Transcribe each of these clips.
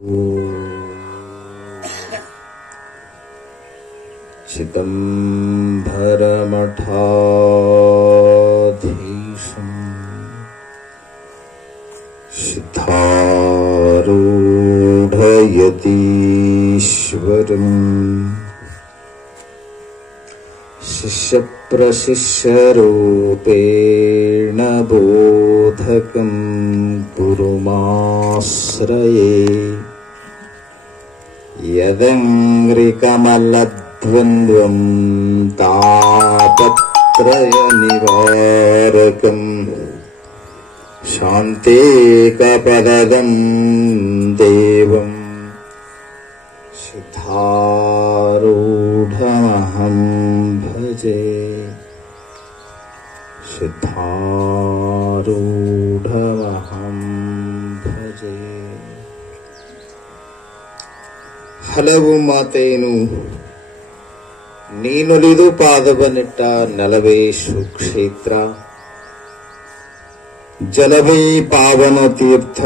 चिदंबरमठाधीशं सिद्धारूढयतीश्वरम् शिष्यप्रशिष्यरूपेण बोधकं गुरुमाश्रये यदङ्घ्रिकमलद्वन्द्वं तापत्रयनिवारकं शान्तेकपदं देवं सिद्धारूढमहं भजे। सिद्धारूढमहं भजे। ಹಲವು ಮಾತೇನು ನೀನುಲಿದು ಪಾದವನಿಟ್ಟ ನೆಲವೇ ಸುಕ್ಷೇತ್ರ, ಜಲವೇ ಪಾವನ ತೀರ್ಥ,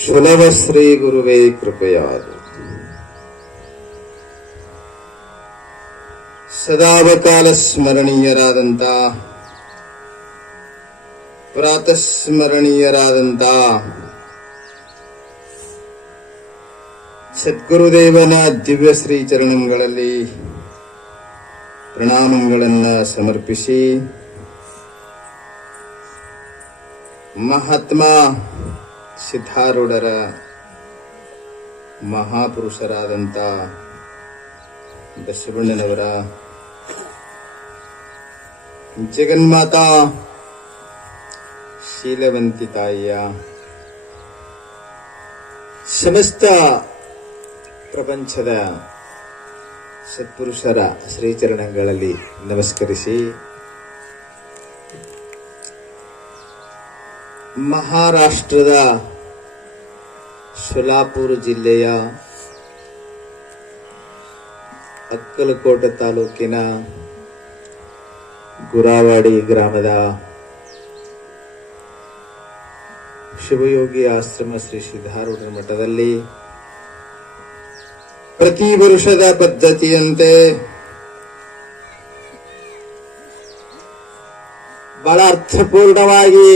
ಸುಲಭ ಶ್ರೀ ಗುರುವೇ ಕೃಪೆಯಾದು. ಸದಾವಕಾಲ ಸ್ಮರಣೀಯರಾದಂತ ಪ್ರಾತಸ್ಮರಣೀಯರಾದಂತ ಸದ್ಗುರುದೇವನ ದಿವ್ಯ ಶ್ರೀ ಚರಣಗಳಲ್ಲಿ ಪ್ರಣಾಮಗಳನ್ನು ಸಮರ್ಪಿಸಿ, ಮಹಾತ್ಮ ಸಿದ್ಧಾರೂಢರ ಮಹಾಪುರುಷರಾದಂಥ ಬಸವಣ್ಣನವರ ಜಗನ್ಮಾತಾ ಶೀಲವಂತಿ ತಾಯಿಯ ಸಮಸ್ತ ಪ್ರಪಂಚದ ಸತ್ಪುರುಷರ ಶ್ರೀಚರಣಗಳಲ್ಲಿ ನಮಸ್ಕರಿಸಿ, ಮಹಾರಾಷ್ಟ್ರದ ಸೋಲಾಪುರ ಜಿಲ್ಲೆಯ ಅಕ್ಕಲಕೋಟ ತಾಲೂಕಿನ ಗುರಾವಾಡಿ ಗ್ರಾಮದ ಶಿವಯೋಗಿ ಆಶ್ರಮ ಶ್ರೀ ಸಿದ್ಧಾರೂಢರ ಮಠದಲ್ಲಿ ಪ್ರತಿ ವರುಷದ ಪದ್ಧತಿಯಂತೆ ಬಹಳ ಅರ್ಥಪೂರ್ಣವಾಗಿ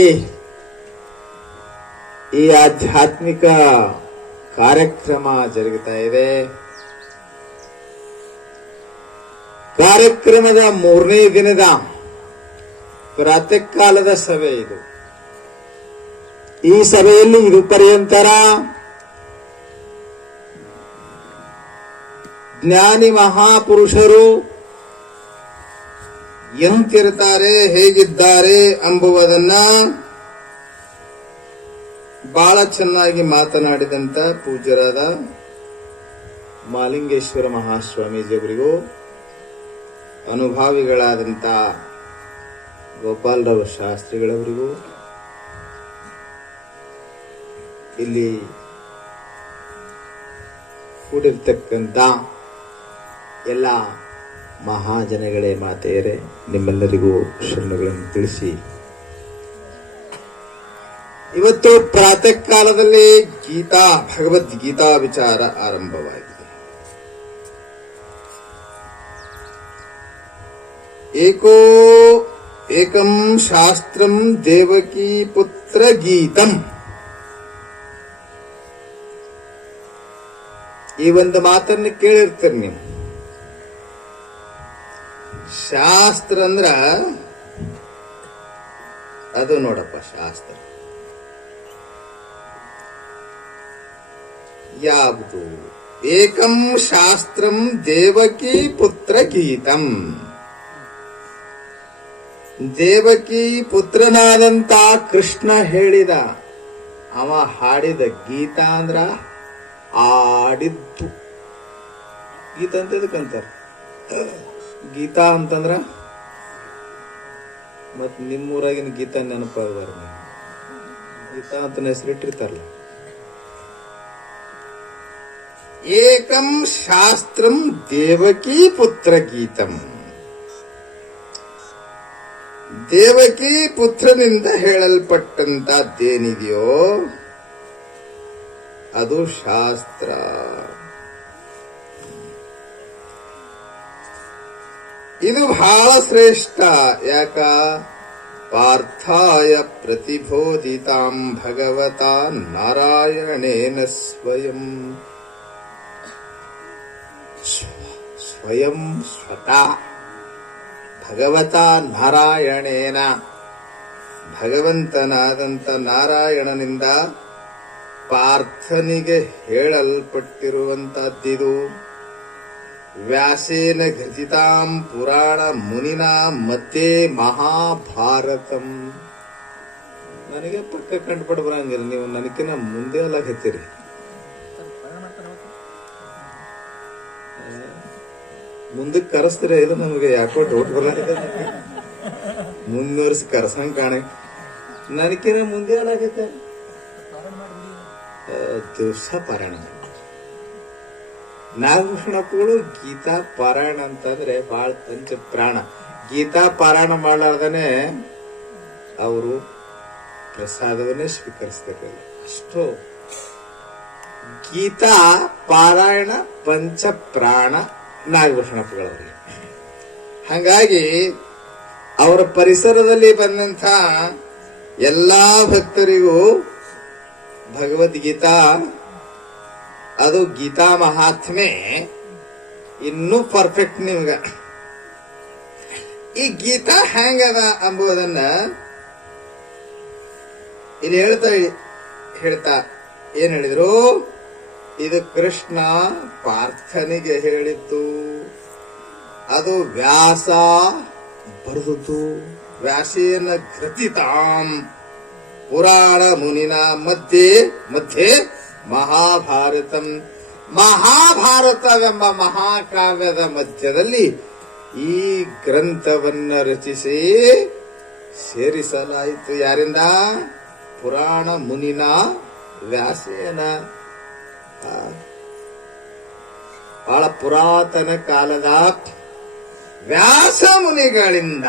ಈ ಆಧ್ಯಾತ್ಮಿಕ ಕಾರ್ಯಕ್ರಮ ಜರುಗುತ್ತಾ ಇದೆ. ಕಾರ್ಯಕ್ರಮದ 3ನೇ ದಿನದ ಪ್ರಾತಃ ಕಾಲದ ಸಭೆ ಇದು. ಈ ಸಭೆಯಲ್ಲಿ ಇದು ಪರ್ಯಂತರ ಜ್ಞಾನಿ ಮಹಾಪುರುಷರು ಎಂತಿರ್ತಾರೆ, ಹೇಗಿದ್ದಾರೆ ಎಂಬುವುದನ್ನ ಬಹಳ ಚೆನ್ನಾಗಿ ಮಾತನಾಡಿದಂತ ಪೂಜ್ಯರಾದ ಮಾಲಿಂಗೇಶ್ವರ ಮಹಾಸ್ವಾಮೀಜಿಯವರಿಗೂ, ಅನುಭಾವಿಗಳಾದಂಥ ಗೋಪಾಲರಾವ್ ಶಾಸ್ತ್ರಿಗಳವರಿಗೂ, ಇಲ್ಲಿ ಕೂಡಿರ್ತಕ್ಕಂಥ ಎಲ್ಲ ಮಹಾಜನಗಳೇ, ಮಾತೆಯರೇ, ನಿಮ್ಮೆಲ್ಲರಿಗೂ ಶರಣಗಳನ್ನು ತಿಳಿಸಿ, ಇವತ್ತು ಪ್ರಾತಃ ಕಾಲದಲ್ಲಿ ಭಗವದ್ಗೀತಾ ವಿಚಾರ ಆರಂಭವಾಗಿದೆ. ಏಕಂ ಶಾಸ್ತ್ರಂ ದೇವಕಿ ಪುತ್ರ ಗೀತಂ. ಈ ಒಂದು ಮಾತನ್ನು ಕೇಳಿರ್ತೀರಿ ನೀವು. ಶಾಸ್ತ್ರ ಅಂದ್ರ ಅದು ನೋಡಪ್ಪ, ಶಾಸ್ತ್ರ ಯಾವುದು? ಏಕಂ ಶಾಸ್ತ್ರಂ ದೇವಕಿ ಪುತ್ರ ಗೀತಂ. ದೇವಕಿ ಪುತ್ರನಾದಂತ ಕೃಷ್ಣ ಹೇಳಿದ, ಅವ ಹಾಡಿದ ಗೀತ ಅಂದ್ರ ಆಡಿದ್ದು. ಗೀತ ಅಂತ ಎದಕ್ಕಂತಾರ? ಗೀತಾ ಅಂತಂದ್ರ ಮತ್ ನಿಮ್ಮೂರಾಗಿನ ಗೀತಾ ನೆನಪಾಗ್ದಾರ, ಗೀತಾ ಅಂತ ಹೆಸರಿಟ್ಟಿರ್ತಾರಲ್ಲ. ಏಕಂ ಶಾಸ್ತ್ರಂ ದೇವಕಿ ಪುತ್ರ ಗೀತಂ. ದೇವಕಿ ಪುತ್ರನಿಂದ ಹೇಳಲ್ಪಟ್ಟಂತದ್ದೇನಿದೆಯೋ ಅದು ಶಾಸ್ತ್ರ. ಇದು ಬಹಳ ಶ್ರೇಷ್ಠ. ಯಾಕ? ಪಾರ್ಥಾಯ ಪ್ರತಿಬೋಧಿತಾಂ ಭಗವತಾ ನಾರಾಯಣೇನ ಸ್ವಯಂ. ಸ್ವಯಂ ಸ್ವತಃ ಭಗವತಾ ನಾರಾಯಣೇನ, ಭಗವಂತನಾದಂಥ ನಾರಾಯಣನಿಂದ ಪಾರ್ಥನಿಗೆ ಹೇಳಲ್ಪಟ್ಟಿರುವಂತಹದ್ದಿದು. ವ್ಯಾಸೇನ ಘಟಿತಾಂ ಪುರಾಣ ಮುನಿನಾ ಮಧ್ಯೆ ಮಹಾಭಾರತಂ. ನನಗೆ ಪಕ್ಕ ಕಂಡುಪಡ ಬರಂಗಿಲ್ಲ, ನೀವು ನನಗಿನ ಮುಂದೆ ಎಲ್ಲ ಹತ್ತೀರಿ. ಮುಂದಕ್ಕೆ ಕರೆಸ್ತೀರ, ಇದು ನಮಗೆ ಯಾಕೋ ಡೌಟ್ ಬರ, ಮುಂದುವರ್ಸಿ ಕರ್ಸಂಗ್ ಕಾಣೆ. ನನಗಿನ ಮುಂದೆ ಎಲ್ಲ ಆಗೈತೆ. ದಿವಸ ಪಾರಾಯಣ ನಾಗಭೂಷಣಪ್ಪಗಳು ಗೀತಾ ಪಾರಾಯಣ ಅಂತಂದ್ರೆ ಬಹಳ ಪಂಚ ಪ್ರಾಣ. ಗೀತಾ ಪಾರಾಯಣ ಮಾಡಲಾರ್ದನೆ ಅವರು ಪ್ರಸಾದವನ್ನೇ ಸ್ವೀಕರಿಸ್ತಿರಲಿಲ್ಲ. ಅಷ್ಟು ಗೀತಾ ಪಾರಾಯಣ ಪಂಚ ಪ್ರಾಣ ನಾಗಭೂಷಣಪ್ಪಗಳವರಿಗೆ. ಹಾಗಾಗಿ ಅವರ ಪರಿಸರದಲ್ಲಿ ಬಂದಂಥ ಎಲ್ಲಾ ಭಕ್ತರಿಗೂ ಭಗವದ್ಗೀತಾ, ಅದು ಗೀತಾ ಮಹಾತ್ಮೆ ಇನ್ನೂ ಪರ್ಫೆಕ್ಟ್. ನಿಮ್ಗ ಈ ಗೀತಾ ಹೆಂಗದ ಎಂಬುದನ್ನ ಇಲ್ಲಿ ಹೇಳ್ತಾ ಏನ್ ಹೇಳಿದ್ರು? ಇದು ಕೃಷ್ಣ ಪಾರ್ಥನಿಗೆ ಹೇಳಿದ್ದು, ಅದು ವ್ಯಾಸ ಬರೆದದ್ದು. ವ್ಯಾಸೇನ ಘೃತಿತಾಂ ಪುರಾಣ ಮುನಿನ ಮಧ್ಯೆ ಮಧ್ಯೆ ಮಹಾಭಾರತಂ. ಮಹಾಭಾರತವೆಂಬ ಮಹಾಕಾವ್ಯದ ಮಧ್ಯದಲ್ಲಿ ಈ ಗ್ರಂಥವನ್ನ ರಚಿಸಿ ಸೇರಿಸಲಾಯಿತು. ಯಾರಿಂದ? ಪುರಾಣ ಮುನಿನ ವ್ಯಾಸೇನ. ಬಹಳ ಪುರಾತನ ಕಾಲದ ವ್ಯಾಸ ಮುನಿಗಳಿಂದ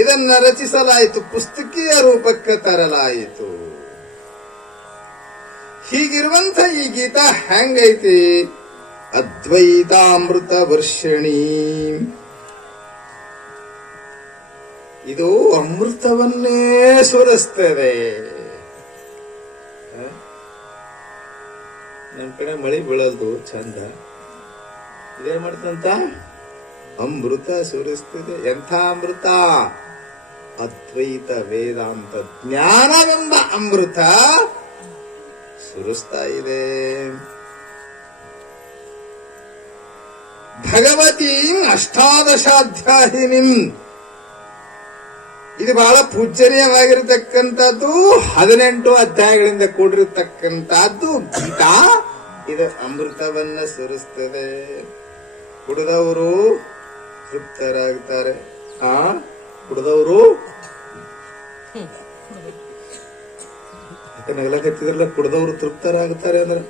ಇದನ್ನ ರಚಿಸಲಾಯಿತು, ಪುಸ್ತಕೀಯ ರೂಪಕ್ಕೆ ತರಲಾಯಿತು. ಹೀಗಿರುವಂತ ಈ ಗೀತಾ ಹೆಂಗೈತಿ? ಅದ್ವೈತಾಮೃತ ವರ್ಷಿಣಿ. ಇದು ಅಮೃತವನ್ನೇ ಸುರಿಸ್ತದೆ. ನಮ್ ಕಡೆ ಮಳಿ ಬೀಳಲ್ದು ಚಂದ, ಇದೇನ್ ಮಾಡ್ತಂತ? ಅಮೃತ ಸುರಿಸ್ತದೆ. ಎಂಥ ಅಮೃತ? ಅದ್ವೈತ ವೇದಾಂತ ಜ್ಞಾನವೆಂಬ ಅಮೃತ ಸುರಿಸ್ತಾ ಇದೆ. ಭಗವತೀಂ ಅಷ್ಟಾದಶಾಧ್ಯಾಯಿನಿಂ. ಇದು ಬಹಳ ಪೂಜನೀಯವಾಗಿರತಕ್ಕಂಥದ್ದು. 18 ಅಧ್ಯಾಯಗಳಿಂದ ಕೂಡಿರತಕ್ಕಂಥದ್ದು ಗೀತಾ. ಇದು ಅಮೃತವನ್ನ ಸುರಿಸ್ತದೆ. ಕುಡಿದವರು ತೃಪ್ತರಾಗ್ತಾರೆ. ಕುಡಿದವರು ನಗಲಕತ್ತಿದ್ರಲ್ಲ, ಕುಡಿದವರು ತೃಪ್ತರಾಗ್ತಾರೆ ಅಂದ್ರೆ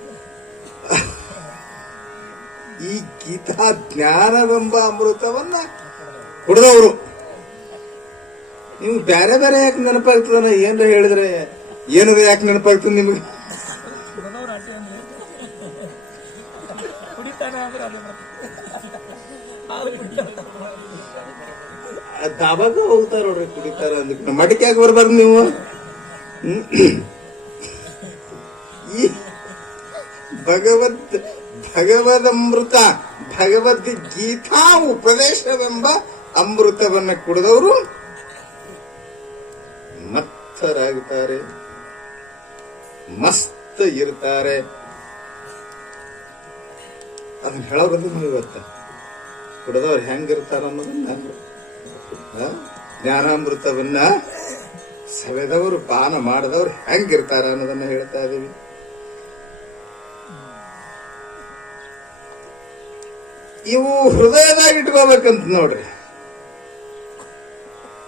ಈ ಗೀತಾ ಜ್ಞಾನವೆಂಬ ಅಮೃತವನ್ನ ಕುಡಿದವರು. ನೀವು ಬೇರೆ ಬೇರೆ ಯಾಕೆ ನೆನಪಾಗ್ತದ? ಏನ್ರ ಹೇಳಿದ್ರೆ ಏನಾರ ಯಾಕೆ ನೆನಪಾಗ್ತದೆ ನಿಮ್ಗೆ? ದಾಬಾಗ ಹೋಗ್ತಾರ ನೋಡ್ರಿ, ಕುಡಿತಾರ ಅಂದ ಮಠಕ್ಕೆ ಯಾಕೆ ಬರ್ಬಾರ್ದು ನೀವು? ಈ ಭಗವದಮೃತ ಭಗವದ್ಗೀತಾ ಉಪದೇಶವೆಂಬ ಅಮೃತವನ್ನ ಕುಡಿದವರು ಮತ್ತರಾಗುತ್ತಾರೆ, ಮಸ್ತ್ ಇರ್ತಾರೆ. ಅದನ್ನ ಹೇಳೋದು ನೀವು ಇವತ್ತ ಕುಡಿದವ್ರು ಹೆಂಗಿರ್ತಾರ ಅನ್ನೋದನ್ನ, ಜ್ಞಾನಾಮೃತವನ್ನ ಸವೆದವರು ಪಾನ ಮಾಡಿದವ್ರು ಹೆಂಗಿರ್ತಾರ ಅನ್ನೋದನ್ನ ಹೇಳ್ತಾ ಇದೀವಿ. ಇವು ಹೃದಯದಾಗ ಇಟ್ಕೋಬೇಕಂತ ನೋಡ್ರಿ.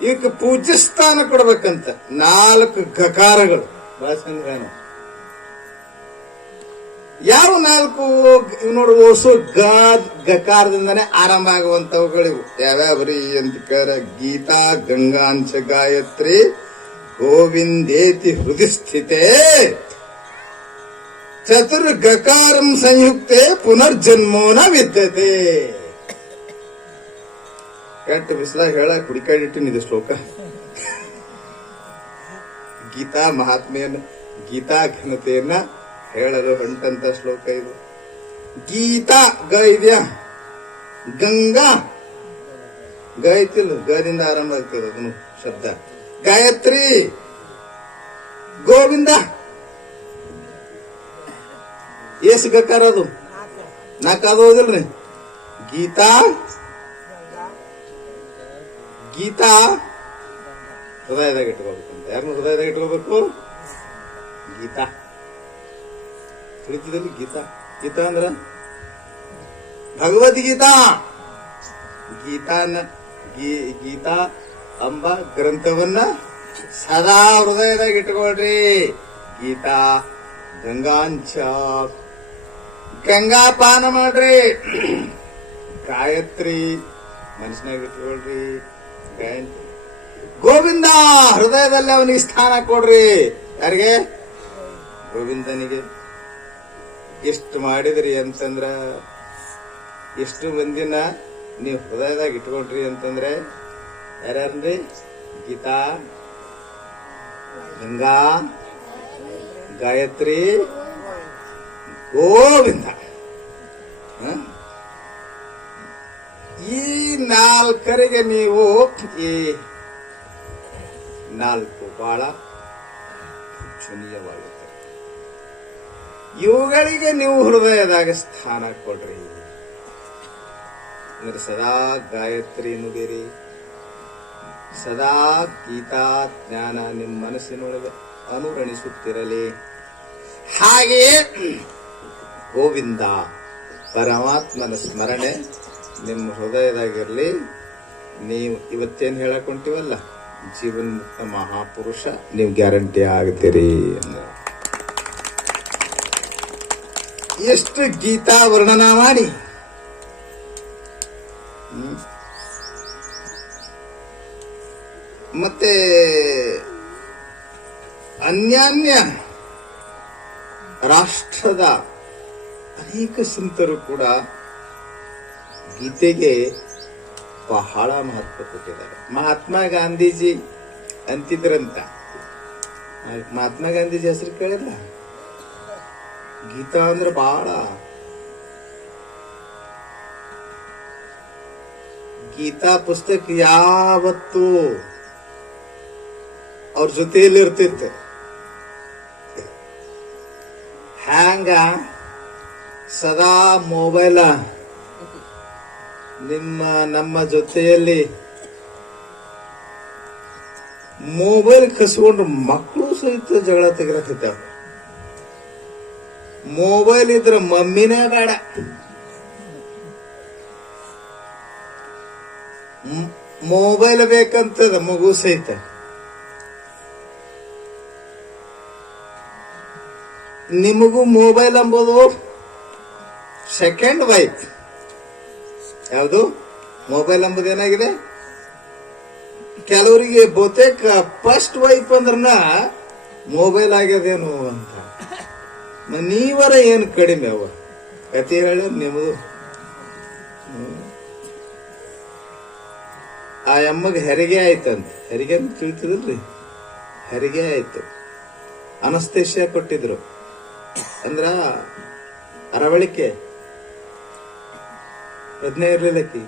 ಇವಕ್ಕೆ ಪೂಜ್ಯ ಸ್ಥಾನ ಕೊಡ್ಬೇಕಂತ. 4 ಗಕಾರಗಳು ಭಾಷಂದ್ರೇನು? ಯಾವ 4 ನೋಡ್ರಿ? ಓಸು ಗಕಾರದಿಂದಾನೆ ಆರಂಭ ಆಗುವಂತವುಗಳಿವು. ಯಾವ್ಯಾವ್ರಿ ಅಂತ ಕೇಳ? ಗೀತಾ ಗಂಗಾಂಚ ಗಾಯತ್ರಿ ಗೋವಿಂದೇತಿ ಹೃದಯ ಸ್ಥಿತೇ ಚತುರ್ಗಕಾರಂ ಸಂಯುಕ್ತೆ ಪುನರ್ಜನ್ಮೋ ನ ವಿದ್ಯತೆ. ಕೆಟ್ಟ ಬಿಸಿಲಾಗ ಹೇಳಕ್ ಹುಡುಕಾಡಿಟ್ಟಿನಿದೆ ಶ್ಲೋಕ. ಗೀತಾ ಮಹಾತ್ಮೆಯನ್ನ, ಗೀತಾ ಘನತೆಯನ್ನ ಹೇಳಲು ಹೊಂಟಂತ ಶ್ಲೋಕ ಇದು. ಗೀತಾ ಗ ಇದೆಯಾ, ಗಂಗಾ ಗ ಐತಿಲ್ಲ, ಗದಿಂದ ಆರಂಭ ಆಗ್ತದೆ ಅದನ್ನು ಶಬ್ದ. ಗಾಯತ್ರಿ, ಗೋವಿಂದ ಏಸು ಗಕಾರ ಅದು ನಾಲ್ಕಾದು ಹೋದಿಲ್ರಿ. ಗೀತಾ, ಗೀತಾ ಹೃದಯದಾಗ ಇಟ್ಕೋಬೇಕಂತ. ಯಾರನ್ನು ಹೃದಯದಾಗ ಇಟ್ಕೋಬೇಕು? ಗೀತಾ ತಿಳಿತಿದಲ್ಲಿ. ಗೀತಾ, ಗೀತಾ ಅಂದ್ರ ಭಗವದ್ಗೀತಾ. ಗೀತಾ ಎಂಬ ಗ್ರಂಥವನ್ನ ಸದಾ ಹೃದಯದಾಗ ಇಟ್ಕೊಳ್ರಿ. ಗೀತಾ ಗಂಗಾಂಚ, ಗಂಗಾ ಪಾನ ಮಾಡ್ರಿ. ಗಾಯತ್ರಿ ಮನಸ್ಸಿನಾಗ ಇಟ್ಕೊಳ್ರಿ. ಗಾಯತ್ರಿ. ಗೋವಿಂದ ಹೃದಯದಲ್ಲಿ ಅವನಿಗೆ ಸ್ಥಾನ ಕೊಡ್ರಿ. ಯಾರಿಗೆ? ಗೋವಿಂದನಿಗೆ. ಎಷ್ಟು ಮಾಡಿದ್ರಿ ಅಂತಂದ್ರ, ಎಷ್ಟು ಮಂದಿನ ನೀವು ಹೃದಯದಾಗ ಇಟ್ಕೊಂಡ್ರಿ ಅಂತಂದ್ರೆ ಯಾರ್ಯಾರ್ರಿ? ಗೀತಾ, ಗಂಗಾ, ಗಾಯತ್ರಿ, ಗೋವಿಂದ. ಈ ನಾಲ್ಕರಿಗೆ ನೀವು, ಈ ನಾಲ್ಕು ಬಹಳ ಪೂಜನೀಯವಾಗುತ್ತೆ. ಇವುಗಳಿಗೆ ನೀವು ಹೃದಯದಾಗ ಸ್ಥಾನ ಕೊಡ್ರಿ. ಅಂದ್ರೆ ಸದಾ ಗಾಯತ್ರಿ ನುಡಿರಿ, ಸದಾ ಗೀತಾ ಜ್ಞಾನ ನಿಮ್ಮ ಮನಸ್ಸಿನೊಳಗೆ ಅನುರಣಿಸುತ್ತಿರಲಿ. ಹಾಗೆಯೇ ಗೋವಿಂದ ಪರಮಾತ್ಮನ ಸ್ಮರಣೆ ನಿಮ್ಮ ಹೃದಯದಾಗಿರ್ಲಿ. ನೀವು ಇವತ್ತೇನು ಹೇಳಕೊಂತೀವಲ್ಲ, ಜೀವನ್ಮುಕ್ತ ಮಹಾಪುರುಷ ನೀವು ಗ್ಯಾರಂಟಿ ಆಗ್ತೀರಿ. ಎಷ್ಟು ಗೀತಾ ವರ್ಣನ ಮಾಡಿ ಮತ್ತೆ ಅನ್ಯಾನ್ಯ ರಾಷ್ಟ್ರದ ಅನೇಕ ಸಂತರು ಕೂಡ ಗೀತೆಗೆ ಬಹಳ ಮಹತ್ವ ಕೊಟ್ಟಿದ್ದಾರೆ. ಮಹಾತ್ಮ ಗಾಂಧೀಜಿ ಅಂತಿದ್ರಂತ. ಮಹಾತ್ಮ ಗಾಂಧೀಜಿ ಹೆಸರು ಕೇಳಿಲ್ಲ? ಗೀತಾ ಅಂದ್ರೆ ಬಹಳ. ಗೀತಾ ಪುಸ್ತಕ ಯಾವತ್ತು ಅವ್ರ ಜೊತೆಯಲ್ಲಿ ಇರ್ತಿತ್ತು. ಹ್ಯಾಂಗ ಸದಾ ಮೊಬೈಲ ನಮ್ಮ ಜೊತೆಯಲ್ಲಿ ಮೊಬೈಲ್ ಕಸ್ಕೊಂಡ್ರು ಮಕ್ಕಳು ಸಹಿತ ಜಗಳ ತೆಗಿರಕತ್ತಾವ. ಮೊಬೈಲ್ ಇದ್ರ ಮಮ್ಮಿನೇ ಬೇಡ. ಮೊಬೈಲ್ ಬೇಕಂತದ ಮಗು ಸಹಿತ. ನಿಮಗೂ ಮೊಬೈಲ್ ಎಂಬುದು ಸೆಕೆಂಡ್ ವೈಫ್. ಯಾವುದು? ಮೊಬೈಲ್ ಎಂಬುದು ಏನಾಗಿದೆ? ಕೆಲವರಿಗೆ ಬಹುತೇಕ ಫಸ್ಟ್ ವೈಫ್ ಅಂದ್ರನ ಮೊಬೈಲ್ ಆಗ್ಯದೇನು ಅಂತ. ನೀವರ ಏನು ಕಡಿಮೆ ಅವ ಕತೆ ಹೇಳ ನಿಮ್ಮದು. ಆ ಅಮ್ಮಗೆ ಹೆರಿಗೆ ಆಯ್ತಂತ. ಹೆರಿಗೆ ಅಂತ ತಿಳಿತದಲ್ರಿ? ಹೆರಿಗೆ ಆಯ್ತು. ಅನಸ್ತೇಶಿಯಾ ಕೊಟ್ಟಿದ್ರು. ಅಂದ್ರ ಅರವಳಿಕೆ ಪ್ರಜ್ಞೆ ಇರ್ಲಿಲ್ಲಕ್ಕಿ.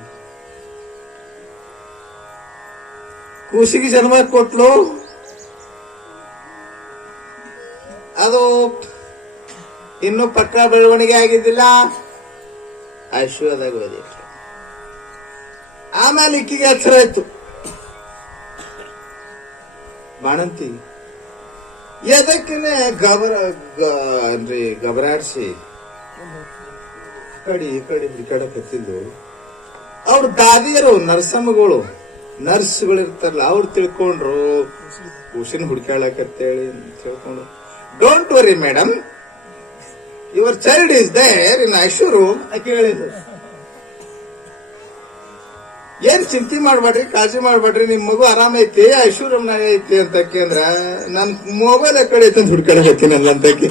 ಕೂಸಿಗೆ ಜನ್ಮ ಕೊಟ್ಲು. ಅದು ಇನ್ನು ಪಕ್ಕ ಬೆಳವಣಿಗೆ ಆಗಿದ್ದಿಲ್ಲ. ಐಶ್ವರ್ಯದಾಗ ಓದಿಟ್ಲು. ಆಮೇಲೆ ಇಕ್ಕಿಗೆ ಎಚ್ಚರ ಆಯ್ತು. ಬಾಣಂತಿ ಎದಕ್ಕನೆ ಗಬರಾಡ್ಸಿ ಈ ಕಡೆ ಹುಡುಕಾಡಕತ್ತಿದ್ದು. ಅವ್ರ ದಾದಿಯರು, ನರ್ಸಮ್ಮಗಳು, ನರ್ಸ್ಗಳು ಇರ್ತಾರಲ್ಲ, ಅವ್ರು ತಿಳ್ಕೊಂಡ್ರು ಕೂಸಿನ ಹುಡುಕಾಡಕತ್ತೇಳಿ ತಿಳ್ಕೊಂಡ್ರು. Don't worry madam, your child is there in ICU room ಕೇಳಿದ್ರು. ಏನ್ ಚಿಂತೆ ಮಾಡ್ಬೇಡ್ರಿ, ಕಾಳಜಿ ಮಾಡ್ಬೇಡ್ರಿ, ನಿಮ್ ಮಗು ಆರಾಮ ಐತಿ, ಐಶ್ಯೂ ರೂಮ್ನಾಗ ಐತಿ ಅಂತ ಅಂದ್ರ ನನ್ ಮೊಬೈಲ್ ಆ ಕಡೆ ಐತಿ ಅಂತ ಹುಡ್ಕಾಡಕತ್ತೀನಲ್ಲ ಅಂತಕಿ.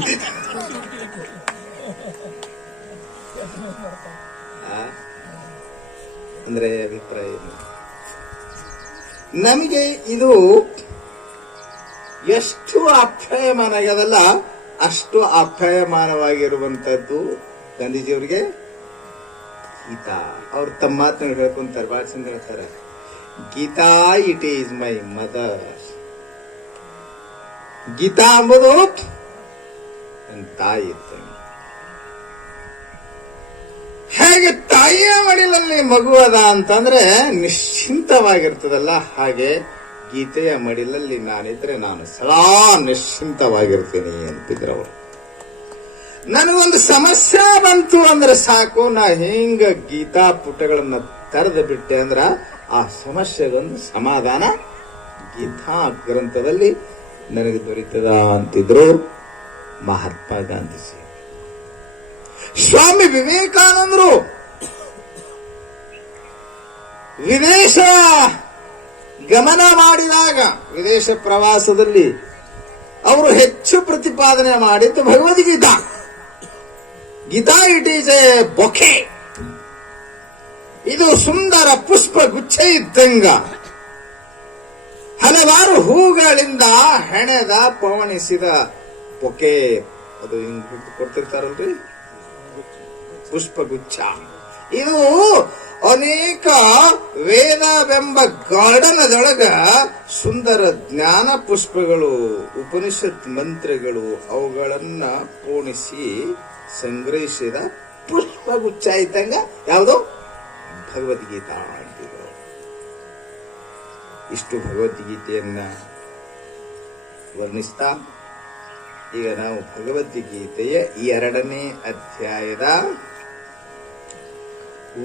ಅಂದ್ರೆ ಅಭಿಪ್ರಾಯ ಏನು? ನಮಗೆ ಇದು ಎಷ್ಟು ಆಪ್ಯಾಯಮಾನ ಆಗ್ಯದಲ್ಲ ಅಷ್ಟು ಆಪ್ಯಾಯಮಾನವಾಗಿರುವಂತದ್ದು ಗಾಂಧೀಜಿಯವರಿಗೆ ಗೀತಾ. ಅವ್ರು ತಮ್ಮ ಮಾತನ್ನು ಹೇಳ್ಕೊಂತಾರೆ, ಬಹಳ ಚಂದ ಹೇಳ್ತಾರೆ. Gita it is my mother. Gita ಎಂಬುದು ನನ್ನ ತಾಯಿ ಇದ್ದಂಗೆ. ಹೇಗೆ ತಾಯಿಯ ಮಡಿಲಲ್ಲಿ ಮಗು ಅದ ಅಂತಂದ್ರೆ ನಿಶ್ಚಿಂತವಾಗಿರ್ತದಲ್ಲ, ಹಾಗೆ ಗೀತೆಯ ಮಡಿಲಲ್ಲಿ ನಾನಿದ್ರೆ ನಾನು ಸದಾ ನಿಶ್ಚಿಂತವಾಗಿರ್ತೀನಿ ಅಂತಿದ್ರು ಅವರು. ನನಗೊಂದು ಸಮಸ್ಯೆ ಬಂತು ಅಂದ್ರೆ ಸಾಕು, ನಾ ಹಿಂಗ ಗೀತಾ ಪುಟಗಳನ್ನ ತೆರೆದು ಬಿಟ್ಟೆ ಅಂದ್ರ ಆ ಸಮಸ್ಯೆಗೊಂದು ಸಮಾಧಾನ ಗೀತಾ ಗ್ರಂಥದಲ್ಲಿ ನನಗೆ ದೊರೀತದ ಅಂತಿದ್ರು ಮಹಾತ್ಮ ಗಾಂಧೀಜಿ. ಸ್ವಾಮಿ ವಿವೇಕಾನಂದರು ವಿದೇಶ ಗಮನ ಮಾಡಿದಾಗ, ವಿದೇಶ ಪ್ರವಾಸದಲ್ಲಿ ಅವರು ಹೆಚ್ಚು ಪ್ರತಿಪಾದನೆ ಮಾಡಿದ್ದು Bhagavad Gita. Gita it is a bouquet, ಇದು ಸುಂದರ ಪುಷ್ಪ ಗುಚ್ಛ ಇದ್ದಂಗ, ಹಲವಾರು ಹೂಗಳಿಂದ ಹೆಣೆದ ಪವಣಿಸಿದ ಬೊಕೆ. ಅದು ಹಿಂಗ್ ಕೊಡ್ತಿರ್ತಾರಲ್ರಿ, ಪುಷ್ಪಗುಚ್ಛ. ಇದು ಅನೇಕ ವೇದವೆಂಬ ಗಾರ್ಡನದೊಳಗ ಸುಂದರ ಜ್ಞಾನ ಪುಷ್ಪಗಳು, ಉಪನಿಷತ್ ಮಂತ್ರಗಳು, ಅವುಗಳನ್ನ ಪೋಣಿಸಿ ಸಂಗ್ರಹಿಸಿದ ಪುಷ್ಪಗುಚ್ಛ ಇದ್ದಂಗ ಯಾವುದು ಭಗವದ್ಗೀತಾ ಅಂತಿದ್ರು. ಇಷ್ಟು ಭಗವದ್ಗೀತೆಯನ್ನ ವರ್ಣಿಸ್ತಾ ಈಗ ನಾವು ಭಗವದ್ಗೀತೆಯ 2ನೇ ಅಧ್ಯಾಯದ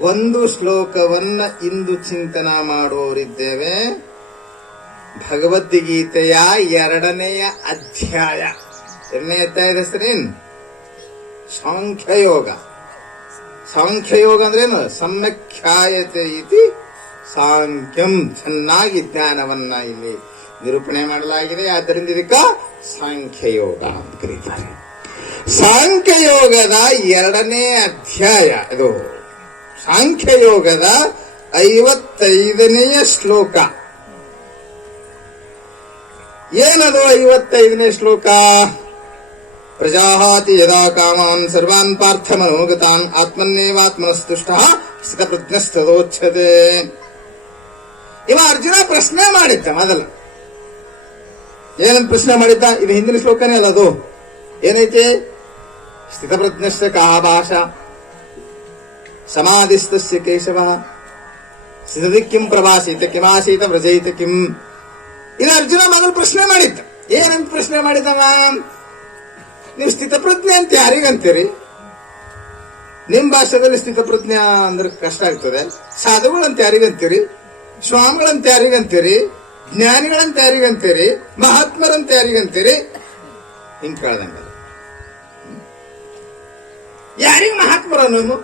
1 ಶ್ಲೋಕವನ್ನ ಇಂದು ಚಿಂತನ ಮಾಡುವವರಿದ್ದೇವೆ. ಭಗವದ್ಗೀತೆಯ 2ನೇ ಅಧ್ಯಾಯ. 2ನೇ ಅಧ್ಯಾಯದ ಹೆಸರೇನು? ಸಾಂಖ್ಯಯೋಗ. ಸಾಂಖ್ಯಯೋಗ ಅಂದ್ರೇನು? ಸಮ್ಯಕ್ಖ್ಯಾಯತೆ ಇತಿ ಸಾಂಖ್ಯಂ. ಚೆನ್ನಾಗಿ ಜ್ಞಾನವನ್ನ ಇಲ್ಲಿ ನಿರೂಪಣೆ ಮಾಡಲಾಗಿದೆ. ಆದ್ದರಿಂದ ಇದಕ್ಕ ಸಾಂಖ್ಯಯೋಗ ಅಂತ ಕರೀತಾರೆ. ಸಾಂಖ್ಯಯೋಗದ 2ನೇ ಅಧ್ಯಾಯ ಇದು. ಸಾಂಖ್ಯಯೋಗದ 55ನೇ ಶ್ಲೋಕ. ಏನದು 55ನೇ ಶ್ಲೋಕ? ಪ್ರಜಾಹಾತಿ ಯದಾ ಕಾಮಾನ್ ಸರ್ವಾನ್ ಪಾರ್ಥ ಮನೋಗತಾನ್ ಆತ್ಮನ್ನೇವಾತ್ಮನಸ್ತುಷ್ಟಃ ಸ್ಥಿತಪ್ರಜ್ಞಸ್ತದೋಚ್ಯತೆ. ಇವ ಅರ್ಜುನ ಪ್ರಶ್ನೆ ಮಾಡಿದ್ದ ಮೊದಲ. ಏನಂತ ಪ್ರಶ್ನೆ ಮಾಡಿದ್ದ? ಇದು ಹಿಂದಿನ ಶ್ಲೋಕನೇ ಅಲ್ಲ. ಅದು ಏನೈತೆ? ಸ್ಥಿತಪ್ರಜ್ಞಶ್ಚ ಕಾ ಭಾಷಾ ಸಮಾಧಿಸ್ತಸ್ಯ ಕೇಶವ ಸ್ಥಿತದಿ ಕಿಂ ಪ್ರಭಾಸೀತ ಕಿಮಾಸೀತ ವ್ರಜಯಿತ ಕಿಂ. ಇದು ಅರ್ಜುನ ಮೊದಲು ಪ್ರಶ್ನೆ ಮಾಡಿದ್ದ. ಏನಂತ ಪ್ರಶ್ನೆ ಮಾಡಿದವ? ನೀವು ಸ್ಥಿತಪ್ರಜ್ಞೆ ಅಂತ ಯಾರಿಗಂತೀರಿ? ನಿಮ್ ಭಾಷೆದಲ್ಲಿ ಸ್ಥಿತಪ್ರಜ್ಞೆ ಅಂದ್ರೆ ಕಷ್ಟ ಆಗ್ತದೆ. ಸಾಧುಗಳಂತ ಯಾರಿಗಂತೀರಿ? ಸ್ವಾಮಿಗಳಂತ ಯಾರಿಗಂತೀರಿ? ಜ್ಞಾನಿಗಳಂತ ಯಾರಿಗಂತೀರಿ? ಮಹಾತ್ಮರಂತ ಯಾರಿಗಂತೀರಿ? ಹಿಂಗ್ ಕೇಳ್ದಂಗ. ಯಾರಿಗ ಮಹಾತ್ಮರ? ನೀವು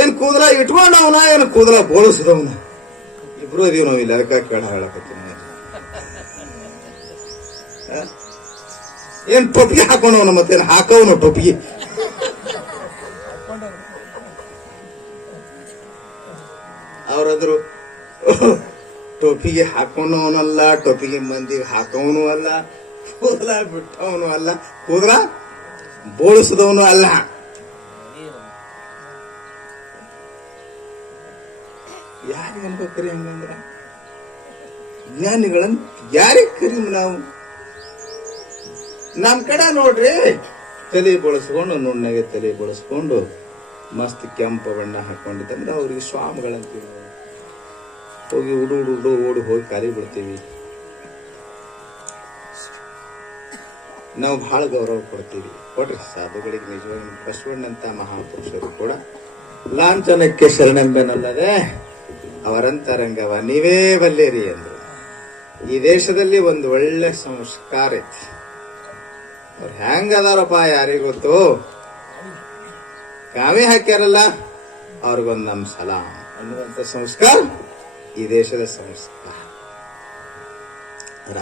ಏನ್ ಕೂದಲ ಇಟ್ಕೊಂಡವನ, ಏನು ಕೂದಲ ಬೋಳಿಸಿದವನ? ಇಬ್ರು ಇದೀವಿ ನಾವು ಇಲ್ಲಿ. ಅದಕ್ಕೆ ಕೇಳ ಹೇಳಕತ್ತೀನಿ. ಏನ್ ಟೊಪಿಗೆ ಹಾಕೊಂಡವನ? ಮತ್ತೇನು ಹಾಕವನು ಟೊಪಿಗೆ? ಅವರಾದ್ರು ಟೋಪಿಗೆ ಹಾಕೊಂಡವನಲ್ಲ, ಟೋಪಿಗೆ ಮಂದಿಗೆ ಹಾಕವನು ಅಲ್ಲ, ಕೂದಲ ಬಿಟ್ಟವನು ಅಲ್ಲ, ಕೂದಲ ಬೋಳಿಸಿದವನು ಅಲ್ಲ. ಯಾರಿಗೆ ಅನ್ಬೇಕ್ರಿ ಹಂಗಂದ್ರ? ಜ್ಞಾನಿಗಳನ್ನ ಯಾರಿಗೆ ಕರೀಮ್ ನಾವು? ನಮ್ ಕಡೆ ನೋಡ್ರಿ, ತಲೆ ಬಳಸ್ಕೊಂಡು, ನುಣ್ಣಗೆ ತಲೆ ಬಳಸ್ಕೊಂಡು ಮಸ್ತ್ ಕೆಂಪು ಬಣ್ಣ ಹಾಕೊಂಡಿದ್ದಂದ್ರೆ ಅವ್ರಿಗೆ ಸ್ವಾಮಿಗಳಂತೀವಿ. ಹೋಗಿ ಹುಡು ಓಡಿ ಹೋಗಿ ಕಾಲಿ ಬಿಡ್ತೀವಿ. ನಾವು ಬಹಳ ಗೌರವ ಕೊಡ್ತೀವಿ. ಕೊಡ್ರಿ ಸಾಧುಗಳಿಗೆ. ನಿಜವಾಗಿ ಬಸವಣ್ಣಂತ ಮಹಾಪುರುಷರು ಕೂಡ ಲಾಂಛನಕ್ಕೆ ಶರಣೆಂಬೆನಲ್ಲದೆ ಅವರಂತರಂಗವ ನೀವೇ ಬಲ್ಲೇರಿ ಅಂದ್ರು. ಈ ದೇಶದಲ್ಲಿ ಒಂದು ಒಳ್ಳೆ ಸಂಸ್ಕಾರ ಐತಿ. ಅವ್ರು ಹೆಂಗ ಅದಾರಪ್ಪ ಯಾರಿಗ ಗೊತ್ತು? ಕಾವಿ ಹಾಕ್ಯಾರಲ್ಲ, ಅವ್ರಿಗೊಂದು ನಮ್ ಸಲಾಂ ಅನ್ನುವಂತ ಸಂಸ್ಕಾರ ಈ ದೇಶದ ಸಂಸ್ಕಾರ.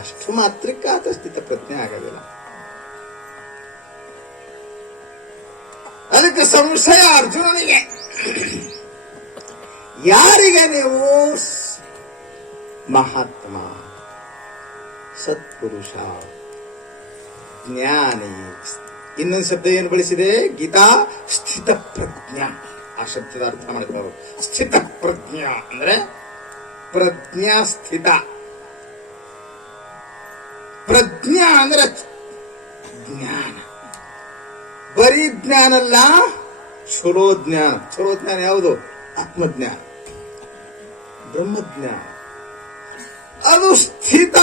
ಅಷ್ಟು ಮಾತ್ರಕ್ಕೆ ಆತ ಸ್ಥಿತ ಪ್ರಜ್ಞೆ ಆಗೋದಿಲ್ಲ. ಅದಕ್ಕೆ ಸಂಶಯ ಅರ್ಜುನನಿಗೆ. ಯಾರಿಗೆ ನೀವು ಮಹಾತ್ಮ, ಸತ್ಪುರುಷ, ಜ್ಞಾನಿ, ಇನ್ನೊಂದು ಶಬ್ದ ಏನು ಬಳಸಿದೆ ಗೀತಾ, ಸ್ಥಿತ ಪ್ರಜ್ಞಾ. ಆ ಶಬ್ದದ ಅರ್ಥ ಮಾಡ್ಕೊಳ್ಳೋರು. ಸ್ಥಿತ ಪ್ರಜ್ಞಾ ಅಂದ್ರೆ ಪ್ರಜ್ಞಾ ಸ್ಥಿತ. ಪ್ರಜ್ಞಾ ಅಂದ್ರೆ ಜ್ಞಾನ. ಬರೀ ಜ್ಞಾನ ಅಲ್ಲ, ಚಲೋ ಜ್ಞಾನ. ಚಲೋ ಜ್ಞಾನ ಯಾವುದು? ಆತ್ಮಜ್ಞಾನ, ಬ್ರಹ್ಮಜ್ಞಾನ. ಅದು ಸ್ಥಿತ.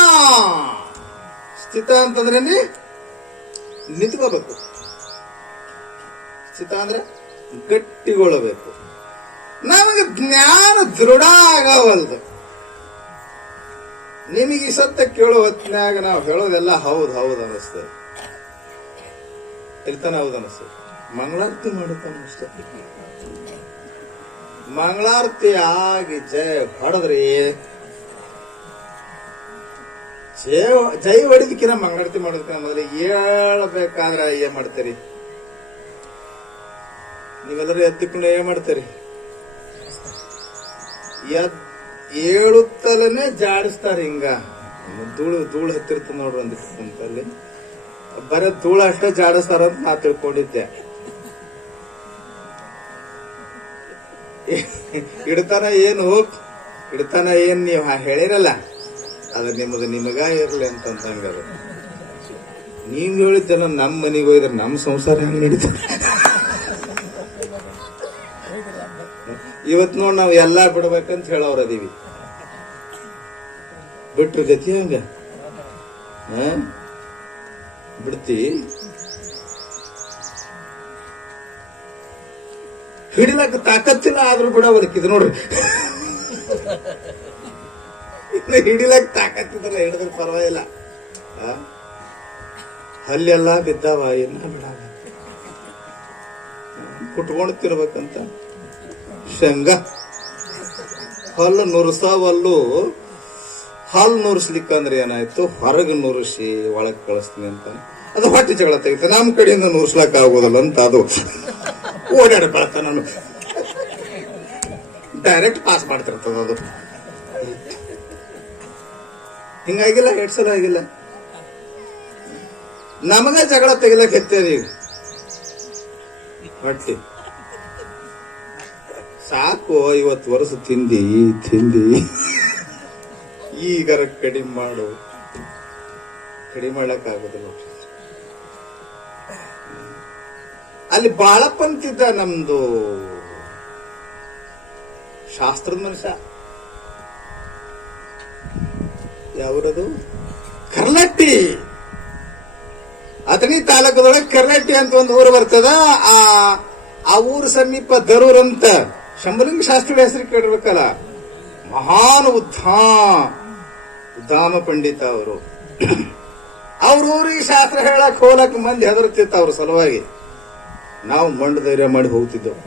ಸ್ಥಿತ ಅಂತಂದ್ರೆ ನಿಂತ್ಕೋಬೇಕು. ಸ್ಥಿತ ಅಂದ್ರೆ ಗಟ್ಟಿಗೊಳ್ಳಬೇಕು. ನಮಗೆ ಜ್ಞಾನ ದೃಢ ಆಗವಲ್ದು. ನಿಮಗೆ ಈ ಸತ್ತ ಕೇಳೋ ಹೊತ್ತಿನಾಗ ನಾವು ಹೇಳೋದೆಲ್ಲ ಹೌದು ಹೌದು ಅನ್ನಿಸ್ತದೆ. ಇರ್ತಾನೆ ಹೌದು ಅನಿಸ್ತದೆ. ಮಂಗಳಾರತಿ ಮಾಡುತ್ತಾನೆ ಅಷ್ಟೇ. ಮಂಗಳಾರತಿ ಆಗಿ ಜಯ ಹೊಡೆದ್ರಿ, ಜೈ ಹೊಡಿದಕ್ಕಿನ ಮಂಗಳಾರತಿ ಮಾಡೋದಕ್ಕಿಂತ ಮೊದಲು ಹೇಳ್ಬೇಕಾದ್ರೆ ಏನ್ ಮಾಡ್ತೀರಿ ನೀವೆಲ್ಲರೂ? ಎದ್ದುಕೊಂಡು ಏನ್ ಮಾಡ್ತೀರಿ? ಏಳುತ್ತಲೇ ಜಾಡಿಸ್ತಾರೆ. ಹಿಂಗ ಧೂಳು ಹತ್ತಿರ್ತದ ನೋಡ್ರಿ ಒಂದಿಟ್ಟಲ್ಲಿ. ಬರೀ ಧೂಳು ಅಷ್ಟೇ ಜಾಡಿಸ್ತಾರ ಅಂತ ನಾ ತಿಳ್ಕೊಂಡಿದ್ದೆ. ಇಡ್ತಾನ ಏನ್ ನೀವು ಹೇಳಿರಲ್ಲ, ಅದು ನಿಮಗ ಇರ್ಲಿ ಅಂತಂದಂಗದ. ನೀವ್ ಹೇಳಿದ್ದೆಲ್ಲ ನಮ್ಮ ಮನೆಗೆ ಹೋಯ್ದ್ರೆ ನಮ್ಮ ಸಂಸಾರ ಹೆಂಗ್ ನಡೀತದೆ? ಇವತ್ ನೋಡ್ ನಾವ್ ಎಲ್ಲಾ ಬಿಡ್ಬೇಕಂತ ಹೇಳೋರದೀವಿ. ಬಿಟ್ರ ಗತಿ ಹಂಗ ಬಿಡ್ತಿ. ಹಿಡಿಲಕ್ಕ ತಾಕತ್ತಿಲ್ಲ ಆದ್ರೂ ಬಿಡೋದಕ್ಕೆ ಇದು ನೋಡ್ರಿ. ಹಿಡಿಲಕ್ ತಾಕತ್ತಿದ್ರಲ್ಲ, ಹಿಡಿದ್ರೆ ಪರವಾಗಿಲ್ಲ. ಹಲ್ಲೆಲ್ಲ ಬಿದ್ದಾವ, ಏನ ಬಿಡಾವ, ಕುಟ್ಕೊಂಡು ತಿರ್ಬೇಕಂತ. ಶೇಂಗಾ ಹಲ್ಲು ನುರ್ಸಾವಲ್ಲು. ಹಲ್ಲು ನುರ್ಸ್ಲಿಕ್ಕಂದ್ರೆ ಏನಾಯ್ತು, ಹೊರಗೆ ನುರ್ಸಿ ಒಳಗ್ ಕಳಿಸ್ತೀನಿ ಅಂತ. ಅದು ಹೊಟ್ಟೆ ಜಗಳ ತೆಗಿತ. ನಮ್ಮ ಕಡೆಯಿಂದ ನುರ್ಸ್ಲಾಕ ಆಗೋದಲ್ಲ ಅಂತ ಅದು ಓಡಾಡ್ಕೊಳತ್ತ. ನಾನು ಡೈರೆಕ್ಟ್ ಪಾಸ್ ಮಾಡ್ತಿರ್ತದ ಅದು. ಹಿಂಗಾಗಿಲ್ಲ, 2 ಸಲ ಆಗಿಲ್ಲ. ನಮಗ ಜಗಳ ತೆಗಿಲಕ್ ಎತ್ತೇರಿ ಹೊಟ್ಟಿ. ಸಾಕು, 50 ವರ್ಷ ತಿಂದಿ ಈಗರ ಕಡಿಮೆ ಮಾಡ್ಲಕ್ ಆಗೋದಿಲ್ಲ. ಅಲ್ಲಿ ಬಾಳಪ್ಪಂತಿದ್ದ ನಮ್ದು ಶಾಸ್ತ್ರದ ಮನುಷ್ಯ. ಯಾವ್ರದು? ಕರ್ಲಟ್ಟಿ. ಅಥಣಿ ತಾಲೂಕದೊಳಗೆ ಕರ್ಲಟ್ಟಿ ಅಂತ ಒಂದು ಊರು ಬರ್ತದ. ಆ ಊರು ಸಮೀಪ ದರೂರ್ ಅಂತ ಶಂಭುಲಿಂಗ ಶಾಸ್ತ್ರಿ ಹೆಸರು ಕೇಳಿರ್ಬೇಕಲ್ಲ. ಮಹಾನ್ ಉದ್ದಾಮ ಪಂಡಿತ ಅವರು. ಅವ್ರ ಊರಿಗೆ ಶಾಸ್ತ್ರ ಹೇಳಕ್ ಹೋಲಕ್ ಮಂದಿ ಹೆದರ್ತಿತ್ತ ಅವ್ರ ಸಲುವಾಗಿ. ನಾವು ಮಂಡ ಧೈರ್ಯ ಮಾಡಿ ಹೋಗ್ತಿದ್ದೆವು.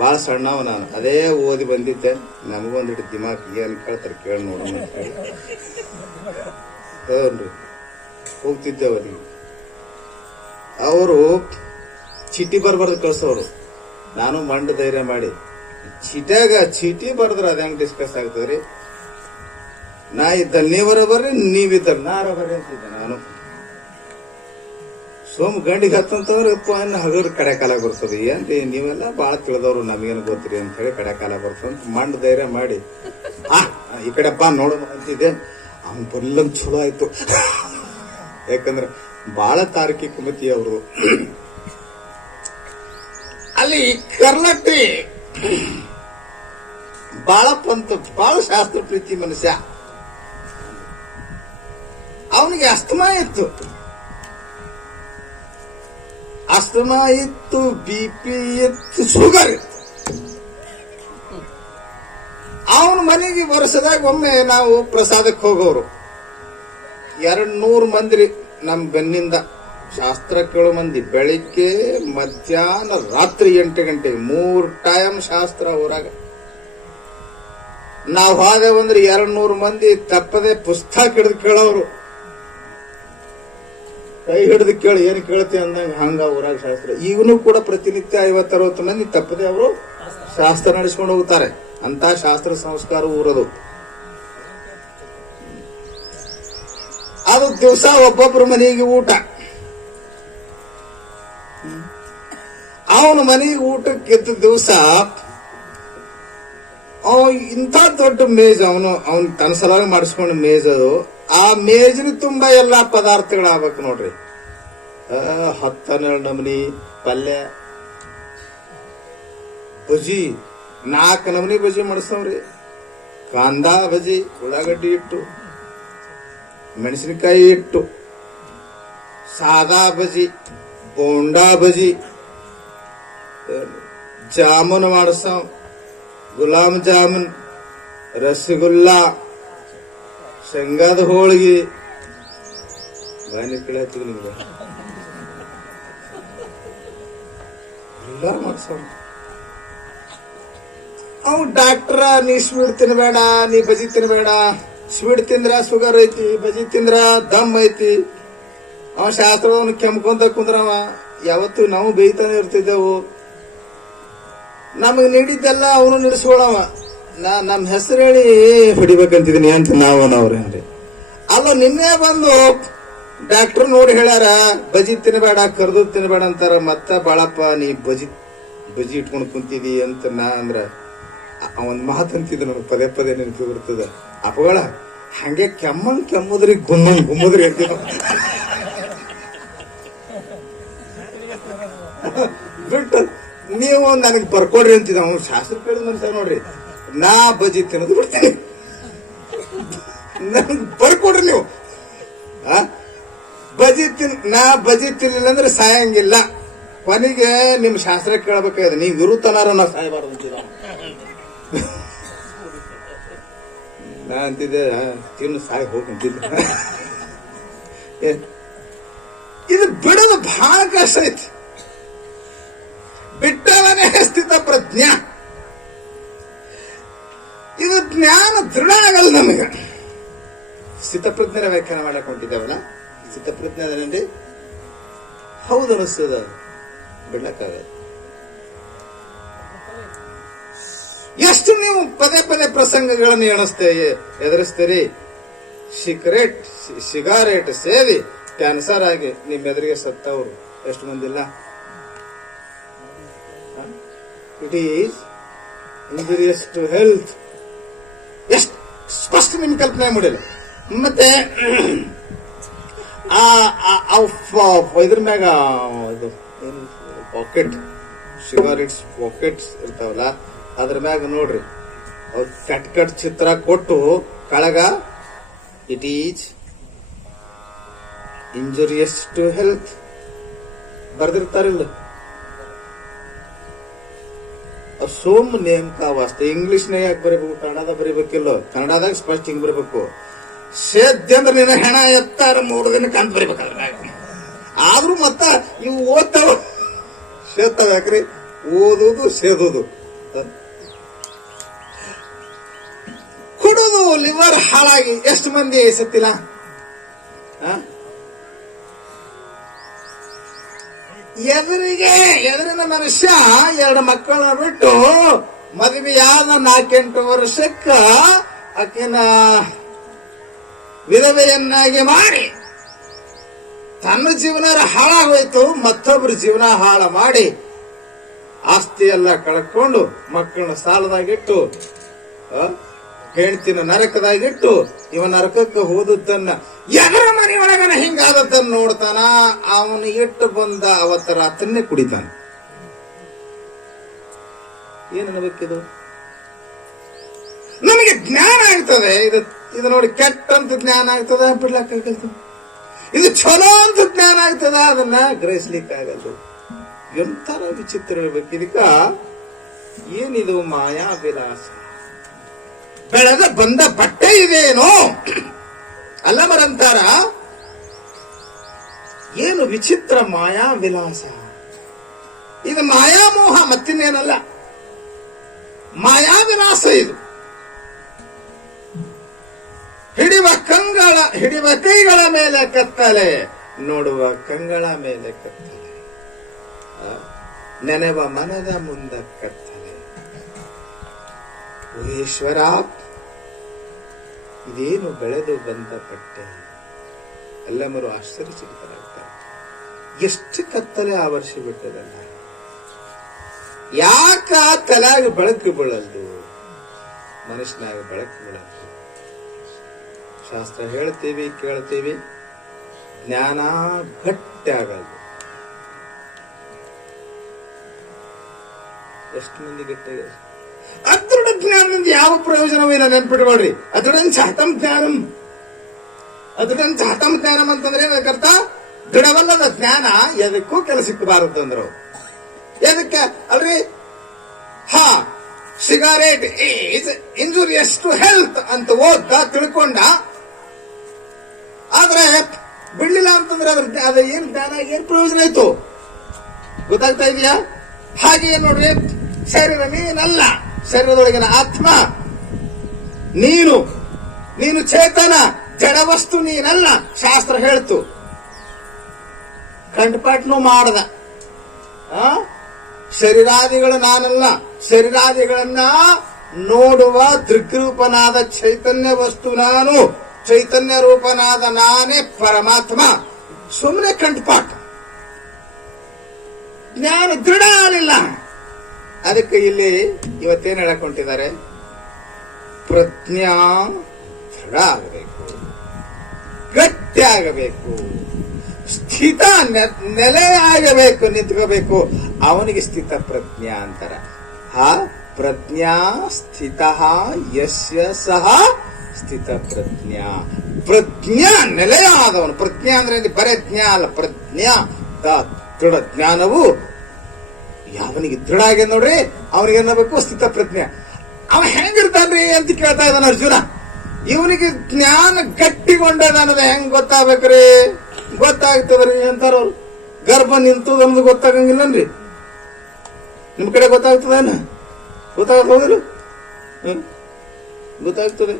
ಬಹಳ ಸಣ್ಣವ ನಾನು, ಅದೇ ಓದಿ ಬಂದಿದ್ದೆ. ನಮಗೊಂದಿಟ್ಟು ದಿಮಾಕ್ ಏನ್ ಕೇಳ್ತಾರೆ ಕೇಳಿ ನೋಡೋಣ ಅಂತ ಹೇಳಿ ಹೋಗ್ತಿದ್ದೆ ಅವರಿಗೆ. ಅವರು ಚೀಟಿ ಬರ್ಬಾರ್ದು ಕಳ್ಸೋರು. ನಾನು ಮಂಡ ಧೈರ್ಯ ಮಾಡಿ ಚೀಟಿ ಬರ್ದ್ರ ಅದ ಹೆಂಗ್ ಡಿಸ್ಕಸ್ ಆಗ್ತದ್ರಿ? ನಾ ಇದ್ದ ನೀವರ ಬರ್ರಿ, ನೀವಿದ್ದ ನಾರ ಬರ್ರಿ ಅಂತಿದ್ದೆ ನಾನು. ಸೋಮ್ ಗಂಡಿಗೆ ಹತ್ತಂತವ್ರು ಹಗರ್ ಕಡೆ ಕಾಲ ಬರ್ತದೆ. ಏನ್ ನೀವೆಲ್ಲ ಬಾಳ ತಿಳಿದವ್ರು, ನಮಗೇನು ಗೊತ್ತಿರಿ ಅಂತ ಹೇಳಿ ಕಡೆ ಕಾಲ ಬರ್ತದ. ಮಂಡ ಧೈರ್ಯ ಮಾಡಿ ಈ ಕಡೆ ಬಾ ನೋಡೋಣ ಅಂತಿದ್ದೆ. ಅವ್ನ್ ಬರ್ಲಂಗ್ ಚಲೋ ಆಯ್ತು. ಯಾಕಂದ್ರ ಬಾಳ ತಾರ್ಕಿಕ ಮತಿ ಅವರು. ಅಲ್ಲಿ ಕರ್ಲಟ್ಟಿ ಬಾಳಪ್ಪಂತ ಬಾಳ ಶಾಸ್ತ್ರ ಪ್ರೀತಿ ಮನುಷ್ಯ. ಅವನಿಗೆ ಅಸ್ತಮಾ ಇತ್ತು, BP ಇತ್ತು, ಶುಗರ್ ಇತ್ತು. ಅವನ ಮನೆಗೆ ವರ್ಷದಾಗ ಒಮ್ಮೆ ನಾವು ಪ್ರಸಾದಕ್ಕೆ ಹೋಗೋರು. 200 ಮಂದಿ ನಮ್ ಬೆನ್ನಿಂದ ಶಾಸ್ತ್ರ ಕೇಳೋ ಮಂದಿ. ಬೆಳಿಗ್ಗೆ ಮಧ್ಯಾಹ್ನ ರಾತ್ರಿ 8 ಗಂಟೆಗೆ 3 ಟೈಮ್ ಶಾಸ್ತ್ರ ಊರಾಗ. ನಾವ್ ಹೋದೆವಂದ್ರೆ 200 ಮಂದಿ ತಪ್ಪದೆ ಪುಸ್ತಕ ಹಿಡಿದು ಕೇಳೋರು. ಕೈ ಹಿಡಿದು ಕೇಳಿ ಏನ್ ಕೇಳ್ತಿ ಅಂದಂಗ ಹಂಗ ಊರಾಗ ಶಾಸ್ತ್ರ. ಈಗನೂ ಕೂಡ ಪ್ರತಿನಿತ್ಯ 50-60 ಮಂದಿ ತಪ್ಪದೆ ಅವರು ಶಾಸ್ತ್ರ ನಡೆಸ್ಕೊಂಡು ಹೋಗ್ತಾರೆ. ಅಂತ ಶಾಸ್ತ್ರ ಸಂಸ್ಕಾರ ಊರದು. ಅದು ದಿವಸ ಒಬ್ಬೊಬ್ರು ಮನೆಗೆ ಊಟ. ಅವನ ಮನೆಗೆ ಊಟಕ್ಕಿದ್ದ ದಿವಸ ಇಂಥ ದೊಡ್ಡ ಮೇಜ್ ಅವನು ತನ್ನ ಸಲುವಾಗಿ ಮಾಡಿಸ್ಕೊಂಡ ಮೇಜ್ ಅದು. ಆ ಮೇಜಿನ ತುಂಬಾ ಎಲ್ಲಾ ಪದಾರ್ಥಗಳಾಗಬೇಕು ನೋಡ್ರಿ. 10-12 ನಮನಿ ಪಲ್ಯ, ಬಜಿ 4 ನಮನಿ ಬಜಿ ಮಾಡಿಸ್ತವ್ರಿ. ಕಾಂದಾ ಬಜಿ, ಉಳ್ಳಾಗಡ್ಡಿ ಇಟ್ಟು, ಮೆಣಸಿನಕಾಯಿ ಇಟ್ಟು, ಸಾದಾ ಬಜಿ, ಬೋಂಡಾ ಬಜಿ, ಜಾಮೂನ್ ಮಾಡಿಸ್ತಾವ್, ಗುಲಾಬ್ ಜಾಮೂನ್, ರಸಗುಲ್ಲಾ, ಶೇಂಗಾದ ಹೋಳಿಗೆ. ಗಾನಿ ಕೇಳತ್ತೀವಿ ನಿಮ್ಗೆ ಎಲ್ಲ ಮಾಡ್ಸವ. ಅವ್ ಡಾಕ್ಟ್ರ ನೀ ಸ್ವೀಟ್ ತಿನ್ಬೇಡ, ನೀ ಬಜಿ ತಿನ್ಬೇಡ, ಸ್ವೀಟ್ ತಿಂದ್ರ ಶುಗರ್ ಐತಿ, ಬಜಿ ತಿಂದ್ರ ದಮ್ ಐತಿ. ಅವ ಶಾಸ್ತ್ರದವನು ಕೆಮ್ಕೊಂತ ಕುಂದ್ರವ. ಯಾವತ್ತು ನಾವು ಬೇಯ್ತಾನೆ ಇರ್ತಿದ್ದೆವು. ನಮಗ್ ನೀಡಿದ್ದೆಲ್ಲ ಅವನು ನಡೆಸ್ಕೊಳವ. ನಮ್ ಹೆಸರು ಹೇಳಿ ಹೊಡಿಬೇಕಂತಿದೀನಿ ಅಂತ ನಾವ್ರಿ. ಅಲ್ಲ ನಿನ್ನೆ ಬಂದು ಡಾಕ್ಟರ್ ನೋಡಿ ಹೇಳ್ಯಾರ ಬಜಿ ತಿನ್ಬೇಡ, ಕರ್ದು ತಿನ್ಬೇಡ ಅಂತಾರ. ಮತ್ತ ಬಾಳಪ್ಪ ನೀ ಬಜಿ ಇಟ್ಕೊಂಡ್ ಕುಂತಿದಿ ಅಂತ ನಾ ಅಂದ್ರ ಒಂದ್ ಮಾತಂತಿದ್ ನನಗೆ ಪದೇ ನೆನಪಿ ಬರ್ತದ. ಅಪಗಳ ಹಂಗೆ ಕೆಮ್ಮುದ್ರಿ ಗುಮ್ಮದ್ರಿ ಅಂತಿದ. ಬಿಟ್ಟು ನೀವು ನನಗೆ ಬರ್ಕೊಡ್ರಿ ಅಂತಿದ. ಅವ್ನು ಶಾಸ್ತ್ರ ಕೇಳಿದ ಮನುಷ್ಯ ನೋಡ್ರಿ. ನಾ ಬಜಿ ತಿನ್ನೋದು ಬಿಡ್ತೀನಿ, ನನಗೆ ಬರ್ಕೊಡ್ರಿ ನೀವು. ನಾ ಬಜಿ ತಿನ್ಲಿಲ್ಲ ಅಂದ್ರೆ ಸಾಯಂಗಿಲ್ಲ. ಕೊನೆಗೆ ನಿಮ್ ಶಾಸ್ತ್ರ ಕೇಳಬೇಕಾಗಿದೆ. ನೀವು ಇರುತ್ತನಾರ ನಾ ಸಾಯಬಾರ್ದು ಅಂತಿದ. ನಾ ಅಂತಿದ್ದೆ ತಿನ್ನು ಸಾಯಿ ಹೋಗಂತಿದ್ದೆ. ಇದು ಬಿಡೋದು ಬಹಳ ಕಷ್ಟ ಐತಿ. ಬಿಟ್ಟವನೇ ಸ್ಥಿತ ಪ್ರಜ್ಞ. ಇದು ಜ್ಞಾನ ದೃಢ ಆಗಲ್ಲ ನಮಗೆ. ಸ್ಥಿತಪ್ರಜ್ಞರ ವ್ಯಾಖ್ಯಾನ ಮಾಡಕ್ ಹೊಂಟಿದ್ದೇವಲ್ಲ. ಸ್ಥಿತಪ್ರಜ್ಞೆ ಅದರಲ್ಲಿ ಹೌದು ಅನಿಸ್ತದ, ಬಿಡ್ಲಕ್ಕಾಗಲ್ಲ. ಎಷ್ಟು ನೀವು ಪದೇ ಪ್ರಸಂಗಗಳನ್ನು ಎದುರಿಸ್ತೀರಿ. ಸಿಗಾರೇಟ್ ಸೇರಿ ಕ್ಯಾನ್ಸರ್ ಆಗಿ ನಿಮ್ಮ ಎದುರಿಗೆ ಸತ್ತವರು ಎಷ್ಟು ಮಂದಿಲ್ಲ. It is injurious to health. ಎಷ್ಟು ಸ್ಪಷ್ಟ ನಿಮ್ ಕಲ್ಪನೆ ಮಾಡಿಲ್ಲ. ಮತ್ತೆ ಇದ್ರ ಮ್ಯಾಗ ಪಾಕೆಟ್ ಸಿಗಾರೇಟ್ಸ್ ಪಾಕೆಟ್ಸ್ ಇರ್ತಾವಲ್ಲ, ಅದ್ರ ಮ್ಯಾಗ ನೋಡ್ರಿ ಅವ್ರು ಕಟ್ ಚಿತ್ರ ಕೊಟ್ಟು ಕೆಳಗ it is injurious to health ಬರ್ದಿರ್ತಾರಿಲ್ಲ. ಸೋಮ್ ನೇಮಕ ವಾಸ್ತೆ ಇಂಗ್ಲಿಷ್ನಾಗ ಯಾಕೆ ಬರೀಬೇಕು, ಕನ್ನಡದಾಗ ಬರೀಬೇಕಿಲ್ಲೋ. ಕನ್ನಡದಾಗ ಸ್ಪಷ್ಟ ಹಿಂಗ್ ಬರೀಬೇಕು. ಸೇದ್ಯ ಅಂದ್ರೆ ನಿನ್ನ ಹೆಣ ಎತ್ತಾರ 3 ದಿನಕ್ಕೆ ಅಂತ ಬರೀಬೇಕಾದ್ರೆ. ಆದ್ರೂ ಮತ್ತ ಇವು ಓದ್ತಾವ ಸೇದ್ತಾವ. ಯಾಕ್ರಿ ಓದುದು ಸೇದುದು. ಕುಡುದು ಲಿವರ್ ಹಾಳಾಗಿ ಎಷ್ಟು ಮಂದಿ ಸತ್ತಿಲ್ಲ. ಎದುರಿನ ಮನುಷ್ಯ 2 ಮಕ್ಕಳನ್ನ ಬಿಟ್ಟು ಮದುವೆಯಾದ 4-8 ವರ್ಷಕ್ಕ ಆಕೆನ ವಿಧವೆಯನ್ನಾಗಿ ಮಾಡಿ ತನ್ನ ಜೀವನ ಹಾಳಾಗೋಯ್ತು. ಮತ್ತೊಬ್ಬರ ಜೀವನ ಹಾಳು ಮಾಡಿ ಆಸ್ತಿ ಎಲ್ಲ ಕಳ್ಕೊಂಡು ಮಕ್ಕಳನ್ನ ಸಾಲದಾಗಿಟ್ಟು ಹೆಂಡ್ತಿನ ನರಕದಾಗಿಟ್ಟು ಇವ ನರಕಕ್ಕೆ ಹೋದದ್ದನ್ನ ಎದರ ಮನೆಯೊಳಗನ ಹಿಂಗಾದದ್ದನ್ನ ನೋಡ್ತಾನ. ಅವನು ಇಟ್ಟು ಬಂದ ಅವತ್ತ ರಾತ್ರಿನೇ ಕುಡಿತಾನ. ಏನನ್ಬೇಕಿದು? ನಮಗೆ ಜ್ಞಾನ ಆಗ್ತದೆ. ಇದು ನೋಡಿ ಕೆಟ್ಟಂತ ಜ್ಞಾನ ಆಗ್ತದ, ಬಿಡ್ಲಕ್ಕಾಗಲ್ದು. ಇದು ಚಲೋ ಅಂತ ಜ್ಞಾನ ಆಗ್ತದ, ಅದನ್ನ ಗ್ರಹಿಸ್ಲಿಕ್ಕಾಗಲ್ದು. ಎಂತರ ವಿಚಿತ್ರ ಇರ್ಬೇಕು. ಇದಕ್ಕ ಏನಿದು ಮಾಯಾ ವಿಲಾಸ. ಬೆಳಗ ಬಂದ ಬಟ್ಟೆ ಇದೇನೋ ಅಲ್ಲಮರಂತಾರ. ಏನು ವಿಚಿತ್ರ ಮಾಯಾ ವಿಲಾಸ. ಇದು ಮಾಯಾಮೋಹ, ಮತ್ತಿನ್ನೇನಲ್ಲ. ಮಾಯಾ ವಿಲಾಸ ಇದು. ಹಿಡಿವ ಕೈಗಳ ಮೇಲೆ ಕತ್ತಲೆ, ನೋಡುವ ಕಂಗಳ ಮೇಲೆ ಕತ್ತಲೆ, ನೆನೆವ ಮನದ ಮುಂದ ಕತ್ತಲೆ. ಓ ಈಶ್ವರ, ಇದೇನು ಬೆಳೆದು ಬಂದ ಪಟ್ಟೆ. ಎಲ್ಲಮರು ಆಶ್ಚರ್ಯಚಕಿತರಾಗ್ತಾರೆ. ಎಷ್ಟು ಕತ್ತಲೆ ಆವರಿಸಿ ಬಿಟ್ಟದಲ್ಲ, ಯಾಕ ತಲೆಯಾಗ ಬೆಳಕು ಬೀಳಲ್ದು, ಮನುಷ್ಯನಾಗ ಬೆಳಕು ಬೀಳಲ್ದು. ಶಾಸ್ತ್ರ ಹೇಳ್ತೀವಿ, ಕೇಳ್ತೀವಿ, ಜ್ಞಾನ ಗಟ್ಟಿ ಆಗಲ್ದು. ಎಷ್ಟು ಮಂದಿ ಗಟ್ಟಿ ಅದೃಢ ಜ್ಞಾನದಿಂದ ಯಾವ ಪ್ರಯೋಜನವೇನ ನೆನ್ಪಿಟ್ಕೊಳ್ರಿ. ಅದೃಢಂ ಚಾತಂ ಜ್ಞಾನಂ, ಅದೃಢಂ ಚಾತಂ ಜ್ಞಾನಂ ಅಂತಂದ್ರೆ ಏನಕ್ಕರ್ಥ? ದೃಢವಲ್ಲದ ಜ್ಞಾನ ಎದಕ್ಕೂ ಕೆಲಸಕ್ಕೆ ಬಾರದು ಅಂದ್ರು. ಎದಕ್ಕೆ ಅಲ್ರಿ? ಹಾ, ಸಿಗಾರೇಟ್ ಈಸ್ ಇಂಜುರಿಯಸ್ ಟು ಹೆಲ್ತ್ ಅಂತ ಓದ್ತಾ ತಿಳ್ಕೊಂಡ, ಆದ್ರೆ ಬಿಡ್ಲಿಲ್ಲ ಅಂತಂದ್ರೆ ಅದ ಏನ್ ಜ್ಞಾನ, ಏನ್ ಪ್ರಯೋಜನ ಆಯ್ತು? ಗೊತ್ತಾಗ್ತಾ ಇದೆಯಾ? ಹಾಗೆ ನೋಡ್ರಿ, ಶರೀರ ನೀನಲ್ಲ, ಶರೀರದೊಳಗಿನ ಆತ್ಮ ನೀನು, ನೀನು ಚೇತನ, ಜಡ ವಸ್ತು ನೀನಲ್ಲ. ಶಾಸ್ತ್ರ ಹೇಳ್ತು. ಕಂಠಪಾಠನು ಮಾಡದ. ಶರೀರಾದಿಗಳು ನಾನಲ್ಲ, ಶರೀರಾದಿಗಳನ್ನ ನೋಡುವ ದೃಗ್ರೂಪನಾದ ಚೈತನ್ಯ ವಸ್ತು ನಾನು, ಚೈತನ್ಯ ರೂಪನಾದ ನಾನೇ ಪರಮಾತ್ಮ. ಸುಮ್ಮನೆ ಕಂಠಪಾಠ, ಜ್ಞಾನ ದೃಢ ಆಗಲಿಲ್ಲ. ಅದಕ್ಕೆ ಇಲ್ಲಿ ಇವತ್ತೇನು ಹೇಳಕೊಂಡಿದ್ದಾರೆ? ಪ್ರಜ್ಞಾ ದೃಢ ಆಗಬೇಕು, ಗಟ್ಟಿ ಆಗಬೇಕು, ಸ್ಥಿತ ನೆಲೆ ಆಗಬೇಕು, ನಿಂತ್ಕೋಬೇಕು. ಅವನಿಗೆ ಸ್ಥಿತ ಪ್ರಜ್ಞಾ ಅಂತಾರ. ಪ್ರಜ್ಞಾ ಸ್ಥಿತ ಯಸ್ಯ ಸಹ ಸ್ಥಿತ ಪ್ರಜ್ಞಾ. ಪ್ರಜ್ಞಾ ನೆಲೆಯಾದವನು. ಪ್ರಜ್ಞಾ ಅಂದ್ರೆ ಬರೇ ಜ್ಞಾ ಅಲ್ಲ, ಪ್ರಜ್ಞಾ ದೃಢ ಜ್ಞಾನವು ಯಾವನಿಗೆ ದೃಢ ಆಗಿದೆ ನೋಡ್ರಿ, ಅವನಿಗೆ ಏನ್ಬೇಕು? ಸ್ಥಿತ ಪ್ರಜ್ಞೆ. ಅವ ಹೆಂಗಿರ್ತಾನ್ರಿ ಅಂತ ಕೇಳ್ತಾ ಇದ್ದಾನ ಅರ್ಜುನ. ಇವನಿಗೆ ಜ್ಞಾನ ಗಟ್ಟಿಗೊಂಡದ ಅನ್ನೋದು ಹೆಂಗ್ ಗೊತ್ತಾಗ್ಬೇಕ್ರಿ? ಗೊತ್ತಾಗ್ತದ್ರಿ ಅಂತಾರವ್ರು. ಗರ್ಭ ನಿಂತದ ಅನ್ನೋದು ಗೊತ್ತಾಗಂಗಿಲ್ಲನ್ರಿ? ನಿಮ್ ಕಡೆ ಗೊತ್ತಾಗ್ತದೇನ? ಗೊತ್ತಾಗ್ತದಿಲ್ಲ? ಗೊತ್ತಾಗ್ತದೆ.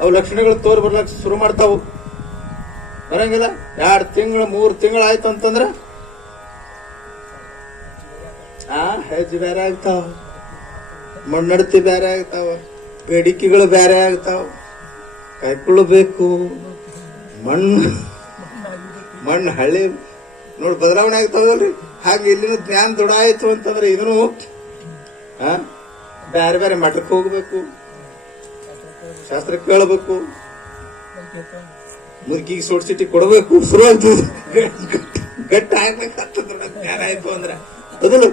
ಅವು ಲಕ್ಷಣಗಳು ತೋರ್ ಬರ್ಲಕ್ ಶುರು ಮಾಡ್ತಾವು. ಬರಂಗಿಲ್ಲ. 2 ತಿಂಗಳು 3 ತಿಂಗಳು ಆಯ್ತು ಅಂತಂದ್ರ ಹೆಜ್ಜೆ ಬೇರೆ ಆಗ್ತಾವ, ಮಣ್ಣಡತಿ ಬೇರೆ ಆಗ್ತಾವ, ಬೇಡಿಕೆಗಳು ಬೇರೆ ಆಗ್ತಾವ, ಕಾಯ್ಕೊಳ್ಳಬೇಕು. ಮಣ್ಣು ಹಳ್ಳಿ ನೋಡಿ ಬದಲಾವಣೆ ಆಗ್ತಾವಲ್ರಿ. ಹಾಗೆ ಇಲ್ಲಿನ ಜ್ಞಾನ ದೃಢ ಆಯ್ತು ಅಂತಂದ್ರೆ ಇದನ್ನು ಬೇರೆ ಬೇರೆ ಮಠಕ್ಕೆ ಹೋಗ್ಬೇಕು, ಶಾಸ್ತ್ರ ಕೇಳಬೇಕು, ಮುದುಕಿಗೆ ಸೋಡ್ಸಿಟ್ಟಿ ಕೊಡಬೇಕು. ಶುರು ಆಗ್ತದೆ. ಗಟ್ಟ ಆಗ್ಬೇಕಂತಂದ್ರ ಜ್ಞಾನ ಆಯ್ತು ಅಂದ್ರೆ ಅದನ್ನು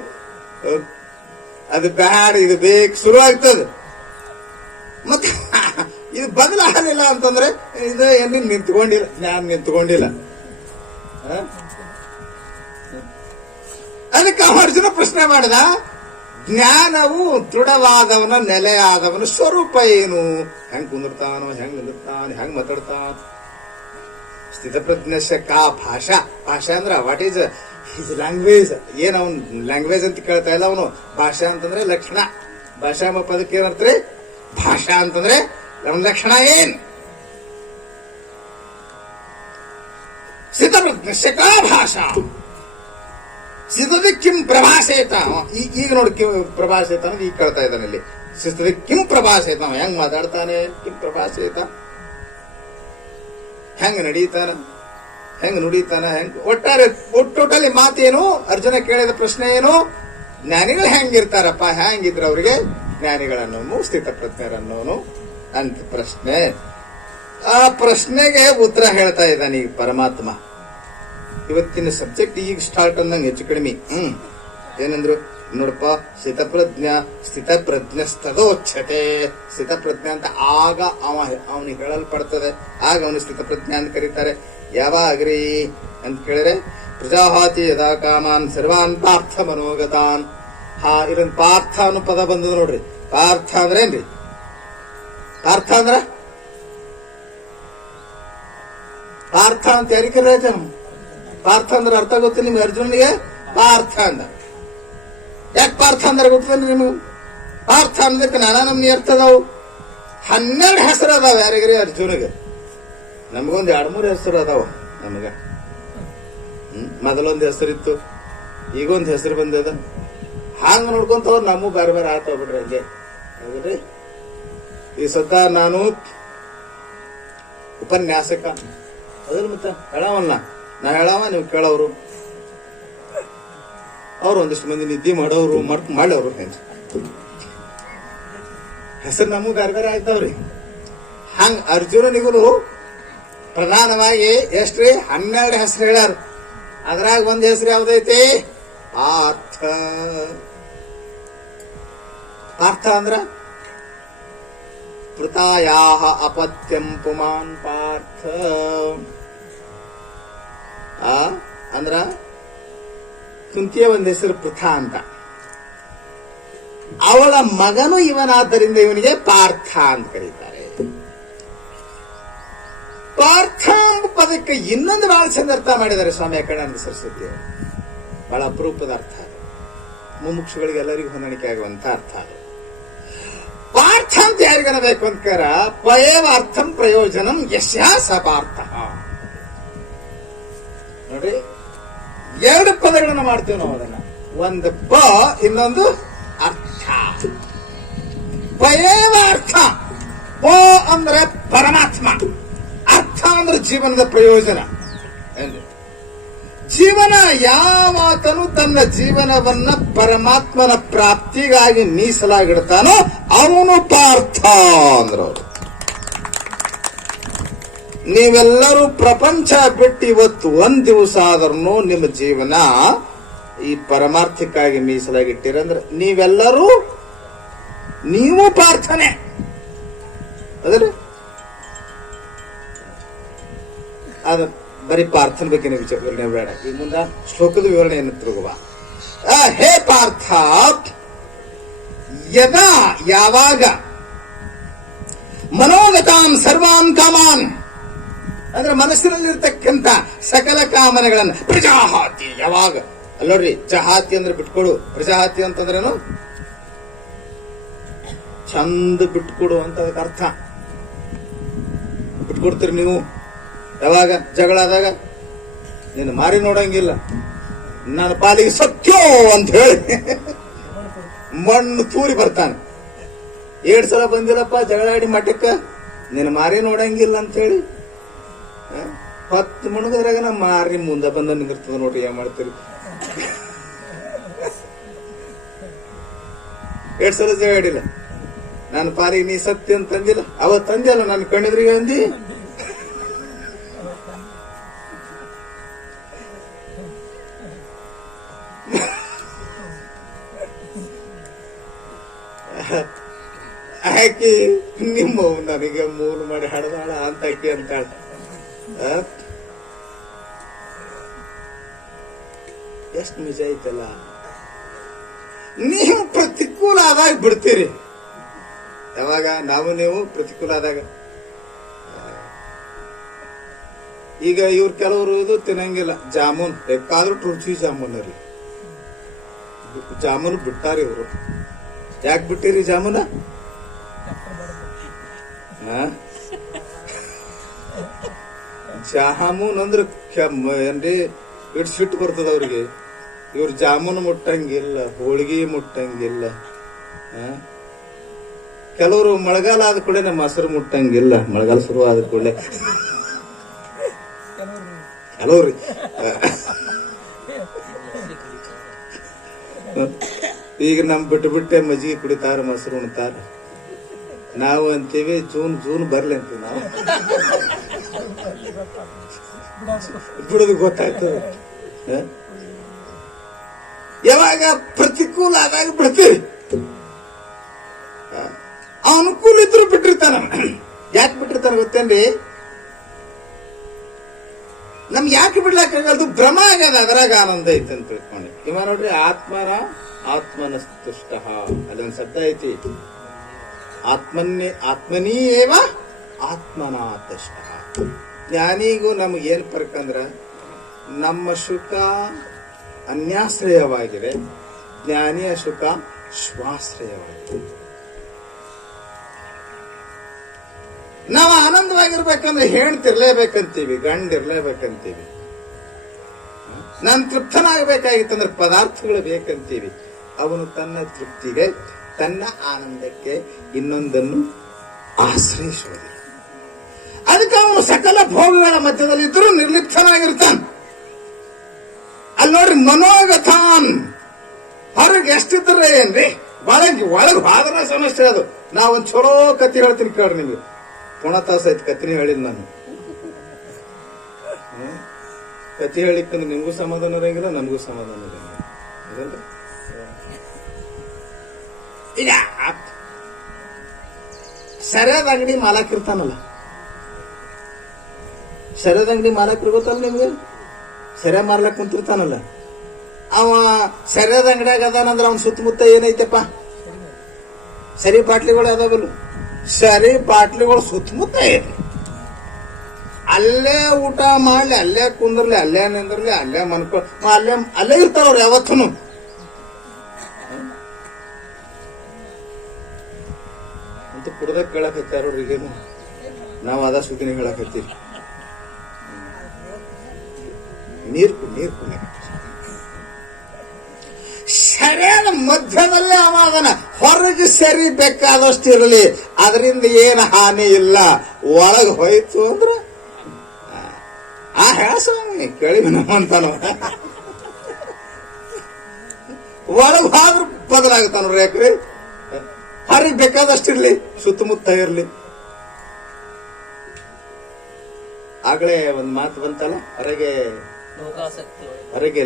ಅದು ಬ್ಯಾಡ, ಇದು ಬೇಕು, ಶುರು ಆಗ್ತದೆ. ಮತ್ತೆ ಇದು ಬದಲಾಗಲಿಲ್ಲ ಅಂತಂದ್ರೆ ಇದು ಏನು ನಿಂತ್ಕೊಂಡಿಲ್ಲ, ಜ್ಞಾನ ನಿಂತ್ಕೊಂಡಿಲ್ಲ. ಅದಕ್ಕೆ ಅರ್ಜುನ ಪ್ರಶ್ನೆ ಮಾಡಿದ, ಜ್ಞಾನವು ದೃಢವಾದವನ ನೆಲೆಯಾದವನ ಸ್ವರೂಪ ಏನು? ಹೆಂಗ್ ಕುಂದಿರ್ತಾನೋ, ಹೆಂಗ್ ನಿಂದಿರ್ತಾನ, ಹೆಂಗ್ ಮಾತಾಡ್ತಾನ? ಸ್ಥಿತಪ್ರಜ್ಞಸ್ಯ ಕಾ ಭಾಷಾ. ಭಾಷಾ ಅಂದ್ರ ವಾಟ್ ಈಸ್ ಹಿಸ್ ಲ್ಯಾಂಗ್ವೇಜ್. ಏನ್ ಅವನ್ ಲ್ಯಾಂಗ್ವೇಜ್ ಅಂತ ಕೇಳ್ತಾ ಇಲ್ಲ ಅವನು. ಭಾಷಾ ಅಂತಂದ್ರೆ ಲಕ್ಷಣ. ಭಾಷಾ ಪದಕ್ಕೆ ಏನರ್ತ್ರಿ? ಭಾಷಾ ಅಂತಂದ್ರೆ ಅವನ ಲಕ್ಷಣ ಏನ್? ಸ್ಥಿತಪ್ರಜ್ಞಸ್ಯ ಕಾ ಭಾಷಾ ಸ್ಥಿತದಿ ಕಿಂ ಪ್ರಭಾಸೇತ. ಈಗ ನೋಡಿ ಪ್ರಭಾಸೇತ ಅನ್ನೋದು ಈಗ ಕೇಳ್ತಾ ಇದ್ದಾನೆ ಇಲ್ಲಿ. ಸ್ಥಿತದಿ ಕಿಂ ಪ್ರಭಾಸೇತ, ಹೆಂಗ್ ಮಾತಾಡ್ತಾನೆ, ಕಿಂ ಪ್ರಭಾಸೇತ, ಹೆಂಗ್ ನಡೀತಾನ, ಹೆಂಗ್ ನುಡಿತಾನ, ಹೆಂಗ್ ಒಟ್ಟಾರೆ ಟೋಟಲಿ ಮಾತೇನು? ಅರ್ಜುನ ಕೇಳಿದ ಪ್ರಶ್ನೆ ಏನು? ಜ್ಞಾನಿಗಳು ಹೆಂಗಿರ್ತಾರಪ್ಪ, ಹೆಂಗಿದ್ರ ಅವ್ರಿಗೆ ಜ್ಞಾನಿಗಳನ್ನೋನು, ಸ್ಥಿತ ಪ್ರಜ್ಞರನ್ನೋನು ಅಂತ ಪ್ರಶ್ನೆ. ಆ ಪ್ರಶ್ನೆಗೆ ಉತ್ತರ ಹೇಳ್ತಾ ಇದ್ದಾನೆ ಈಗ ಪರಮಾತ್ಮ. ಇವತ್ತಿನ ಸಬ್ಜೆಕ್ಟ್ ಈಗ ಸ್ಟಾರ್ಟ್ ಅಂದಂಗೆ ಹೆಚ್ಚು ಕಡಿಮೆ. ಏನಂದ್ರು ನೋಡಪ್ಪ, ಸ್ಥಿತಪ್ರಜ್ಞ ಸ್ಥದೋಚ್ಛತೆ. ಸ್ಥಿತಪ್ರಜ್ಞೆ ಅಂತ ಆಗ ಅವನಿಗೆ ಹೇಳಲ್ಪಡ್ತದೆ, ಆಗ ಅವನು ಸ್ಥಿತಪ್ರಜ್ಞೆ ಅಂತ ಕರೀತಾರೆ. ಯಾವಾಗ್ರಿ ಅಂತ ಕೇಳಿದ್ರೆ, ಪ್ರಜಾಹಾತಿ ಯದಾ ಕಾಮಾನ್ ಸರ್ವಾನ್ ಪಾರ್ಥ ಮನೋಗತಾನ್. ಇದೊಂದು ಪಾರ್ಥ ಅನ್ನೋ ಪದ ಬಂದದ ನೋಡ್ರಿ. ಪಾರ್ಥ ಅಂದ್ರೆ ಏನ್ರಿ? ಪಾರ್ಥ ಅಂದ್ರ ಪಾರ್ಥ ಅಂತ ಯಾರಿಗೆ ಕರೀತಾರ? ಪಾರ್ಥ ಅಂದ್ರೆ ಅರ್ಥ ಗೊತ್ತಿಲ್ಲ ನಿಮ್ಗೆ? ಅರ್ಜುನಿಗೆ ಪಾರ್ಥ ಅಂದ. ಯಾಕೆ ಪಾರ್ಥ ಅಂದ್ರೆ ಗೊತ್ತೇನ್ರಿ ನಿಮ್ಗೆ? ಪಾರ್ಥ ಅಂದಕ್ಕೆ ನಾನಾ ನಮ್ನಿ ಅರ್ಥ ಅದಾವು. 12 ಹೆಸರು ಅದಾವ ಯಾರಿಗ್ರಿ? ಅರ್ಜುನಿಗೆ ನಮಗೊಂದು 2-3 ಹೆಸರು ಅದಾವ. ನಮಗ ಮೊದಲೊಂದು ಹೆಸರಿತ್ತು, ಈಗೊಂದು ಹೆಸರು ಬಂದದ. ಹಾಂಗ ನೋಡ್ಕೊಂತವ್ರು ನಮಗೂ ಬೇರೆ ಬೇರೆ ಆತಾವ ಬಿಡ್ರಿ. ಹಂಗೆ ಹೌದ್ರಿ. ಈ ಸತ ನಾನು ಉಪನ್ಯಾಸಕ ಅದ್ರ ಮತ್ತ ಹೇಳವಲ್ಲ, ನಾ ಹೇಳವ ನೀವು ಕೇಳೋರು. ಅವ್ರು ಒಂದಿಷ್ಟು ಮಂದಿ ನಿದ್ದೆ ಮಾಡೋರು ಮಾಡೋರು ಹೆಸರು ನಮಗೂ ಬೇರೆ ಬೇರೆ ಆಯ್ತಾವ್ರಿ. ಹಂಗ ಅರ್ಜುನನಿಗೂ ಪ್ರಧಾನವಾಗಿ ಎಷ್ಟ್ರಿ 12 ಹೆಸರು ಹೇಳ್ಯಾರ. ಅದ್ರಾಗ ಒಂದ್ ಹೆಸರು ಯಾವ್ದೈತಿ? ಪಾರ್ಥ. ಪಾರ್ಥ ಅಂದ್ರ ಪೃತಾಯಾಹ ಅಪತ್ಯಂ ಪುಮಾನ್ ಪಾರ್ಥ ಅಂದ್ರ ಕುಂತಿಯ ಒಂದ್ ಹೆಸರು ಪೃಥ ಅಂತ. ಅವಳ ಮಗನು ಇವನಾದ್ದರಿಂದ ಇವನಿಗೆ ಪಾರ್ಥ ಅಂತ ಕರೀತಾರೆ. ಪಾರ್ಥ ಎಂಬ ಪದಕ್ಕೆ ಇನ್ನೊಂದು ಬಹಳ ಚಂದ ಅರ್ಥ ಮಾಡಿದ್ದಾರೆ ಸ್ವಾಮಿ ಅಖಂಡಾನಂದ ಸರಸ್ವತಿ ಅವರು. ಬಹಳ ಅಪರೂಪದ ಅರ್ಥ ಅದು, ಮುಮುಕ್ಷುಗಳಿಗೆ ಎಲ್ಲರಿಗೂ ಹೊಂದಾಣಿಕೆ ಆಗುವಂತ ಅರ್ಥ ಅದು. ಪಾರ್ಥ ಅಂತ ಯಾರಿಗನಬೇಕು ಅಂತಾರ, ಪಯೇವ ಅರ್ಥಂ ಪ್ರಯೋಜನಂ ಯಸ್ಯ ಸ ಪಾರ್ಥ. ನೋಡಿ, 2 ಪದಗಳನ್ನ ಮಾಡ್ತೀವಿ ನಾವು ಅದನ್ನ. ಒಂದು ಪ, ಇನ್ನೊಂದು ಅರ್ಥ. ಪಯೇವ ಅರ್ಥ. ಪ ಅಂದ್ರೆ ಪರಮಾತ್ಮ, ಅರ್ಥ ಅಂದ್ರೆ ಜೀವನದ ಪ್ರಯೋಜನ. ಜೀವನ ಯಾವಾತನು ತನ್ನ ಜೀವನವನ್ನ ಪರಮಾತ್ಮನ ಪ್ರಾಪ್ತಿಗಾಗಿ ಮೀಸಲಾಗಿಡ್ತಾನೋ ಅವನು ಪಾರ್ಥ ಅಂದ್ರು. ನೀವೆಲ್ಲರೂ ಪ್ರಪಂಚ ಬಿಟ್ಟು ಇವತ್ತು ಒಂದ್ ದಿವಸ ಆದ್ರೂ ನಿಮ್ಮ ಜೀವನ ಈ ಪರಮಾರ್ಥಕ್ಕಾಗಿ ಮೀಸಲಾಗಿಟ್ಟಿರಂದ್ರೆ ನೀವೆಲ್ಲರೂ ನೀವು ಪಾರ್ಥನೆ ಅದರ. ಅದ ಬರೀ ಪಾರ್ಥನ ಬಗ್ಗೆ ವಿವರಣೆ ಬೇಡ, ಈ ಮುಂದ ಶ್ಲೋಕದ ವಿವರಣೆಯನ್ನು ತಿರುಗುವ. ಹೇ ಪಾರ್ಥ, ಯದಾ ಯಾವಾಗ ಮನೋಗತಾಂ ಸರ್ವಾನ್ ಕಾಮಾನ್ ಅಂದ್ರೆ ಮನಸ್ಸಿನಲ್ಲಿರ್ತಕ್ಕಂಥ ಸಕಲ ಕಾಮನೆಗಳನ್ನು ಪ್ರಜಾಹಾತಿ ಯಾವಾಗ ಅಲ್ಲೋಡ್ರಿ, ಜಹಾತಿ ಅಂದ್ರೆ ಬಿಟ್ಕೊಡು, ಪ್ರಜಾಹಾತಿ ಅಂತಂದ್ರೇನು ಚಂದ ಬಿಟ್ಕೊಡು ಅಂತ ಅದಕ್ಕೆ ಅರ್ಥ. ಬಿಟ್ಕೊಡ್ತೀರಿ ನೀವು ಯಾವಾಗ ಜಗಳ ಆದಾಗ? ನೀನು ಮಾರಿ ನೋಡಂಗಿಲ್ಲ, ನನ್ನ ಪಾಲಿಗೆ ಸತ್ಯೋ ಅಂತ ಹೇಳಿ ಮಣ್ಣು ತೂರಿ ಬರ್ತಾನೆ. 2 ಸಲ ಬಂದಿಲ್ಲಪ್ಪ ಜಗಳಾಡಿ ಮಠಕ್ಕ, ನೀನು ಮಾರಿ ನೋಡಂಗಿಲ್ಲ ಅಂತ ಹೇಳಿ 10 ಮಣಗದ್ರಾಗ ನಾ ಮಾರಿ ಮುಂದೆ ಬಂದ ನಿಂದಿರ್ತದ ನೋಡ್ರಿ. ಏನ್ ಮಾಡ್ತೀರಿ? 2 ಸಲ ಜಗಾಡಿಲ್ಲ, ನನ್ನ ಪಾಲಿಗೆ ನೀ ಸತ್ಯ ಅಂತ ತಂದಿಲ್ಲ. ಅವತ್ ತಂದಿಲ್ಲ, ನನ್ನ ಕಣ್ಣಿದ್ರಿಗೆ ಅಂದಿ. ಆಕಿ ನಿಮ್ಮ ನನಗೆ ಮೂರು ಮಾಡಿ ಹಡದಾಳ ಅಂತ ಆಕಿ ಅಂತಾಳ. ಎಷ್ಟು ನಿಜ ಐತಲ್ಲ. ನೀವು ಪ್ರತಿಕೂಲ ಆದಾಗ ಬಿಡ್ತೀರಿ. ಯಾವಾಗ? ನಾವು ನೀವು ಪ್ರತಿಕೂಲ ಆದಾಗ. ಈಗ ಇವ್ರು ಕೆಲವರು ಇದು ತಿನ್ನಂಗಿಲ್ಲ, ಜಾಮೂನ್ ಬೇಕಾದ್ರೂ ರುಚಿ ಜಾಮೂನ್ ರೀ. ಜಾಮೂನ್ ಬಿಟ್ಟಾರಿ ಇವರು. ಯಾಕೆ ಬಿಟ್ಟಿರಿ ಜಾಮೂನ? ಜಾಮೂನ್ ಅಂದ್ರೆ ಏನ್ರಿ ಇಟ್ ಸಿಟ್ಟು ಬರ್ತದ ಅವ್ರಿಗೆ. ಇವ್ರು ಜಾಮೂನ್ ಮುಟ್ಟಂಗಿಲ್ಲ, ಹೋಳಿಗೆ ಮುಟ್ಟಂಗಿಲ್ಲ. ಕೆಲವರು ಮಳೆಗಾಲ ಆದ ಕೂಡಲೇ ನಮ್ಮ ಮೊಸರು ಮುಟ್ಟಂಗಿಲ್ಲ, ಮಳೆಗಾಲ ಶುರು ಆದ ಕೂಡಲೇ. ಕೆಲವ್ರಿ ಈಗ ನಮ್ ಬಿಟ್ಟೆ ಮಜ್ಜಿಗೆ ಕುಡಿತಾರ, ಮೊಸರು ಉಣ್ತಾರ. ನಾವು ಅಂತೀವಿ ಜೂನ್ ಬರ್ಲಿ ಅಂತೀವಿ. ನಾವು ಬಿಡೋದು ಗೊತ್ತಾಯ್ತದ. ಯಾವಾಗ ಪ್ರತಿಕೂಲ ಆದಾಗ ಬಿಡ್ತೀವಿ. ಅನುಕೂಲ ಇದ್ರು ಬಿಟ್ಟಿರ್ತಾನ. ಯಾಕೆ ಬಿಟ್ಟಿರ್ತಾನ ಗೊತ್ತೇನ್ರಿ? ನಮ್ಗೆ ಯಾಕೆ ಬಿಡ್ಲಾಕಾಗಲ್ದು? ಭ್ರಮ ಆಗ್ಯದ, ಅದ್ರಾಗ ಆನಂದ ಐತಿ ಅಂತ ತಿಳ್ಕೊಂಡು. ಇವ ನೋಡ್ರಿ, ಆತ್ಮನ ತುಷ್ಟ ಅಲ್ಲೊಂದು ಶಬ್ದ ಐತಿ, ಆತ್ಮನೀಯೇವ ಆತ್ಮನಾ ತುಷ್ಟ. ಜ್ಞಾನಿಗೂ ನಮ್ಗೆ ಏನ್ ಫರ್ಕ್ ಅಂದ್ರ, ನಮ್ಮ ಸುಖ ಅನ್ಯಾಶ್ರಯವಾಗಿದೆ, ಜ್ಞಾನಿಯ ಸುಖ ಶ್ವಾಶ್ರಯವಾಗಿದೆ. ನಾವು ಆನಂದವಾಗಿರ್ಬೇಕಂದ್ರೆ ಹೆಣ್ತಿರ್ಲೇಬೇಕಂತೀವಿ, ಗಂಡಿರ್ಲೇಬೇಕಂತೀವಿ. ನಾನು ತೃಪ್ತನಾಗಬೇಕಾಗಿತ್ತಂದ್ರೆ ಪದಾರ್ಥಗಳು ಬೇಕಂತೀವಿ. ಅವನು ತನ್ನ ತೃಪ್ತಿಗೆ, ತನ್ನ ಆನಂದಕ್ಕೆ ಇನ್ನೊಂದನ್ನು ಆಶ್ರಯಿಸುವುದಿಲ್ಲ. ಅದಕ್ಕೆ ಅವನು ಸಕಲ ಭೋಗಗಳ ಮಧ್ಯದಲ್ಲಿ ಇದ್ರೂ ನಿರ್ಲಿಪ್ತನಾಗಿರ್ತಾನ. ಅಲ್ಲಿ ನೋಡ್ರಿ, ಮನೋಗತಾನ್. ಹೊರಗೆ ಎಷ್ಟಿದ್ರೆ ಏನ್ರಿ, ಒಳಗೆ ಹೋದ್ರೆ ಸಮಸ್ಯೆ ಅದು. ನಾವೊಂದು ಚಲೋ ಕತಿ ಹೇಳ್ತೀನಿ ಕೇಳ್ರಿ ನಿಮ್ಗೆ. ಪುಣತಾಸ ಐತಿ ಕತಿನೇ ಹೇಳಿದ್ ನಾನು. ಕತಿ ಹೇಳಿಕ್ಕಂದ್ರೆ ನಿಮ್ಗೂ ಸಮಾಧಾನ ಇರಂಗಿಲ್ಲ, ನಮಗೂ ಸಮಾಧಾನ ಇರಂಗಿಲ್ಲ. ಅದಲ್ರಿ ಈಗ ಸರಿಯಾದ ಅಂಗಡಿ ಮಾಲಕ್ ಇರ್ತಾನಲ್ಲ, ಸರಿಯಾದ ಅಂಗಡಿ ಮಾಲಕ್ ಗೊತ್ತಲ್ಲ ನಿಮ್ಗೆ, ಸರಿಯಾದ ಮಾರ್ಲಕ್ ಕುಂತಿರ್ತಾನಲ್ಲ, ಅವ ಸರಿಯಾದ ಅಂಗಡಿಯಾಗ ಅದಾನಂದ್ರ ಅವನ ಸುತ್ತಮುತ್ತ ಏನೈತಪ್ಪ, ಸರಿ ಬಾಟ್ಲಿಗಳು ಅದಾವಲ್ಲ, ಸರಿ ಬಾಟ್ಲಿಗಳು ಸುತ್ತಮುತ್ತ ಐತಿ. ಅಲ್ಲೇ ಊಟ ಮಾಡ್ಲಿ, ಅಲ್ಲೇ ಕುಂದ್ರಲಿ, ಅಲ್ಲೇ ನಿಂದ್ರಲಿ, ಅಲ್ಲೇ ಅಲ್ಲೇ ಇರ್ತಾವ್ರು ಯಾವತ್ತೂ. ಅಂತ ಕುಡ್ದಾಗ ಕೇಳಕತ್ತಾರ ಅವ್ರಿಗೇನು, ನಾವು ಅದ ಸುದ್ದಿನ ಹೇಳಕತ್ತೀವಿ. ನೀರು ಕುಡ್ಲ ಸರಿಯಾದ ಮಧ್ಯದಲ್ಲೇ ಅವ ಅದನ್ನ ಹೊರಗೆ ಸರಿ ಬೇಕಾದಷ್ಟು ಇರಲಿ, ಅದರಿಂದ ಏನು ಹಾನಿ ಇಲ್ಲ. ಒಳಗೆ ಹೋಯ್ತು ಅಂದ್ರೆ ಆ ಹೇಳ್ಸ್ವಾಮಿ ಕೇಳಿ ನಮ್ಮಂತಾನ ಒಳಗೆ ಹೋದ್ರೂ ಬದಲಾಗುತ್ತಾನ ನೋಡ್ರಿ. ಯಾಕ್ರಿ, ಹೊರಗೆ ಬೇಕಾದಷ್ಟು ಇರ್ಲಿ, ಸುತ್ತಮುತ್ತ ಇರ್ಲಿ. ಆಗಲೇ ಒಂದ್ ಮಾತು ಬಂತಲ್ಲ, ಹೊರಗೆ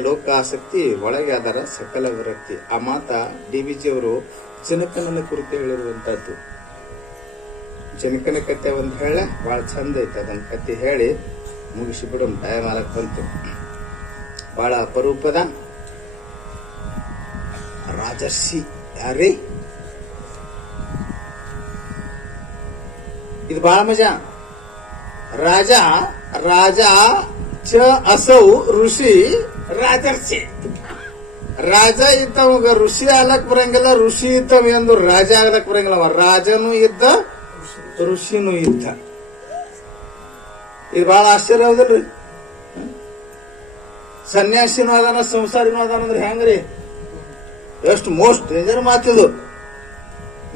ಲೋಕಾಸಕ್ತಿ, ಒಳಗೆ ಅದರ ಸಕಲ ವಿರಕ್ತಿ. ಆ ಮಾತ ಡಿ.ವಿ.ಜಿ. ಅವರು ಜನಕನ ಕುರಿತು ಹೇಳಿರುವಂತದ್ದು. ಜನಕನ ಕತೆ ಒಂದು ಹೇಳ ಬಹಳ ಚಂದ ಐತೆ. ಅದನ್ನ ಕತೆ ಹೇಳಿ ಮುಗಿಸಿ ಬಿಡು, ಟೈಮ್ ಆಗಕ್ ಬಂತು. ಬಹಳ ಅಪರೂಪದ ರಾಜರ್ಷಿ ಯಾರೀ, ಇದು ಬಹಳ ಮಜಾ. ರಾಜ ಚ ಅಸೌ ಋಷಿ ರಾಜರ್ಷಿ. ರಾಜ ಇದ್ದವಾಗ ಋಷಿ ಆಗ್ಲಕ್ ಬರಂಗಿಲ್ಲ, ಋಷಿ ಇದ್ದವ ಎಂದು ರಾಜ ಆಗ್ಲಕ್ ಬರಂಗಿಲ್ಲ. ರಾಜನೂ ಇದ್ದ, ಋಷಿನೂ ಇದ್ದ. ಇದು ಬಹಳ ಆಶ್ಚರ್ಯ ಹೌದಲ್ರಿ. ಸನ್ಯಾಸಿನೂ ಅದಾನ, ಸಂಸಾರಿನೂ ಅದಾನ ಅಂದ್ರೆ ಹೆಂಗ್ರಿ? ಎಷ್ಟು ಮೋಸ್ಟ್ ಡೇಂಜರ್ ಮಾತಿದು.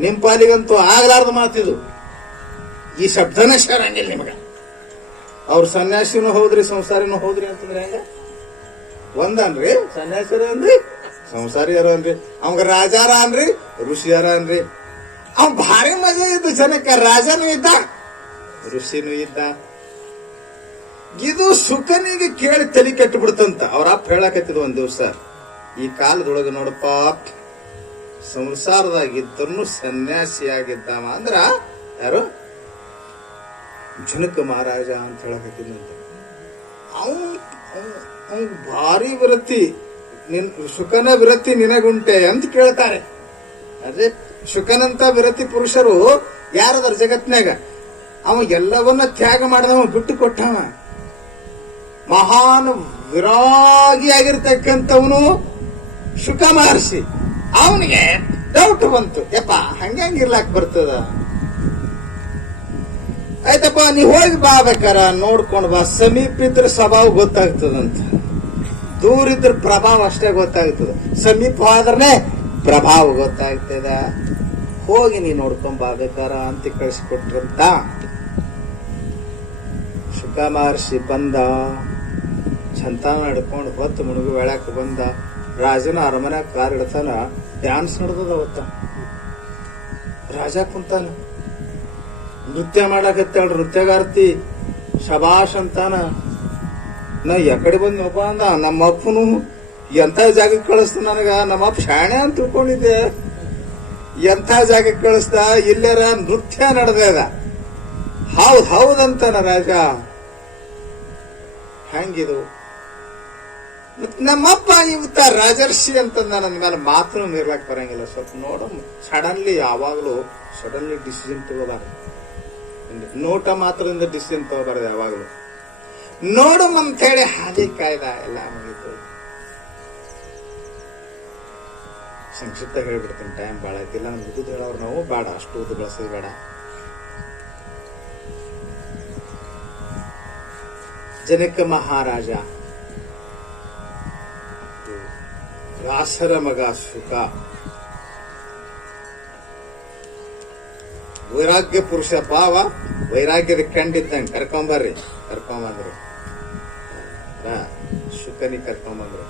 ನಿಮ್ ಪಾಲಿಗಂತೂ ಆಗ್ಲಾರ್ದ ಮಾತಿದು. ಈ ಶಬ್ದನೇ ಸೇರಂಗಿಲ್ಲ ನಿಮಗ. ಅವ್ರ ಸನ್ಯಾಸಿನೂ ಹೌದ್ರಿ, ಸಂಸಾರಿನೂ ಹೌದ್ರಿ ಅಂತಂದ್ರೆ ಹೆಂಗ? ಒಂದನ್ರಿ, ಸನ್ಯಾಸಿರ ಅನ್ರಿ, ಸಂಸಾರಿಯರ ಅನ್ರಿ, ಅವಂಗ ರಾಜಾರ ಅನ್ರಿ, ಋಷಿಯರ ಅನ್ರಿ. ಅವ್ ಭಾರಿ ಮಜಾ ಇದ್ದು ಜನಕ್ಕ. ರಾಜನೂ ಇದ್ದ, ಋಷಿನೂ ಇದ್ದ. ಇದು ಸುಖನಿಗೆ ಕೇಳಿ ತಲೆ ಕೆಟ್ಟು ಬಿಡ್ತಂತ. ಅವ್ರ ಅಪ್ಪ ಹೇಳಕತ್ತಿದ್ ಒಂದ್ ದಿವ್ಸ, ಈ ಕಾಲದೊಳಗೆ ನೋಡಪ್ಪ, ಸಂಸಾರದಾಗಿದ್ದನು ಸನ್ಯಾಸಿಯಾಗಿದ್ದಾವ ಅಂದ್ರ ಯಾರು? ಜನಕ ಮಹಾರಾಜ ಅಂತ ಹೇಳಕತ್ತಿದಂತ. ಅವ್ನು ಭಾರಿ ವಿರಕ್ತಿ. ಶುಕನ ವಿರಕ್ತಿ ನಿನಗುಂಟೆ ಅಂತ ಕೇಳ್ತಾರೆ. ಅದೇ ಶುಕನಂತ ವಿರಕ್ತಿ ಪುರುಷರು ಯಾರದಾರ ಜಗತ್ನಾಗ? ಅವ ಎಲ್ಲವನ್ನ ತ್ಯಾಗ ಮಾಡಿದವ, ಬಿಟ್ಟು ಕೊಟ್ಟವ. ಮಹಾನ್ ವಿರಾಗಿಯಾಗಿರ್ತಕ್ಕಂಥವನು ಶುಕ ಮಹರ್ಷಿ. ಅವನಿಗೆ ಡೌಟ್ ಬಂತು, ಯಪ್ಪ ಹಂಗಿರ್ಲಾಕ್ ಬರ್ತದ? ಆಯ್ತಪ್ಪ, ನೀ ಹೋಗಿ ಬಾ, ಬೇಕಾರ ನೋಡ್ಕೊಂಡ್ ಬಾ. ಸಮೀಪ ಇದ್ರ ಸ್ವಭಾವ ಗೊತ್ತಾಗ್ತದಂತ, ದೂರ ಇದ್ರ ಪ್ರಭಾವ ಅಷ್ಟೇ ಗೊತ್ತಾಗ್ತದ. ಸಮೀಪ ಹೋದ್ರೆ ಪ್ರಭಾವ ಗೊತ್ತಾಗ್ತದ. ಹೋಗಿ ನೀ ನೋಡ್ಕೊಂಡ್ ಬಾ ಬೇಕಾರ ಅಂತ ಕಳಿಸಿಕೊಟ್ರಂತ. ಶುಕ ಮಹರ್ಷಿ ಬಂದ, ಚಂತಾನ ಹಿಡ್ಕೊಂಡು ಹೊತ್ತು ಮುಳುಗು ವೇಳಕ್ ಬಂದ. ರಾಜನ ಅರಮನೆ ಕಾರ್ ಇಡ್ತಾನ, ಡ್ಯಾನ್ಸ್ ನಡೆದದ ಅವತ್ತ. ರಾಜ ಕುಂತಾನ, ನೃತ್ಯ ಮಾಡಕತ್ತಾಳ ನೃತ್ಯಗಾರ್ತಿ. ಶಬಾಷ್ ಅಂತಾನ. ನಾ ಎಕಡೆ ಬಂದಪ್ಪ ಅಂದ. ನಮ್ಮ ಅಪ್ಪನು ಎಂಥ ಜಾಗಕ್ಕೆ ಕಳಿಸ್ತ ನನಗ. ನಮ್ಮಪ್ಪ ಶಾಣೆ ಅಂತ ತಿಳ್ಕೊಂಡಿದ್ದೆ. ಎಂಥ ಜಾಗಕ್ಕೆ ಕಳಿಸ್ದ, ಇಲ್ಲಾರ ನೃತ್ಯ ನಡೆದ. ಹೌದಂತಾನ ರಾಜ. ಹೆಂಗಿದು? ನಮ್ಮಪ್ಪ ಇವತ್ತ ರಾಜರ್ಷಿ ಅಂತಂದ. ನನ್ನ ಮೇಲೆ ಮಾತ್ರ ಮೀರ್ಲಾಕ್ ಬರಂಗಿಲ್ಲ. ಸ್ವಲ್ಪ ನೋಡ, ಸಡನ್ಲಿ ಡಿಸಿಷನ್ ತಗೋಬಾರ್ದು. ನೋಟ ಮಾತ್ರದಿಂದ ಡಿಸಿಷನ್ ತಗೋಬಾರ್ದು ಯಾವಾಗಲೂ. ನೋಡಮ್ ಅಂತ ಹೇಳಿ ಹಾದಿ ಕಾಯ್ದ, ಎಲ್ಲ ಮುಗೀತು. ಸಂಕ್ಷಿಪ್ತ ಹೇಳ್ಬಿಡ್ತೀನಿ, ಟೈಮ್ ಬಾಳ ಐತಿಲ್ಲ. ನಮ್ಗೆ ಉದ್ದು ಹೇಳೋರು ನಾವು ಬೇಡ, ಅಷ್ಟು ಉದ್ದು ಬಳಸೋದು ಬೇಡ. ಜನಕ ಮಹಾರಾಜ, ವ್ಯಾಸರ ಮಗ ಶುಕ, ವೈರಾಗ್ಯ ಪುರುಷ ಭಾವ, ವೈರಾಗ್ಯದ ಕಂಡಿದ್ದಂಗೆ ಕರ್ಕೊಂಬಂದ್ರು. ಶುಕನಿ ಕರ್ಕೊಂಬಂದ್ರು.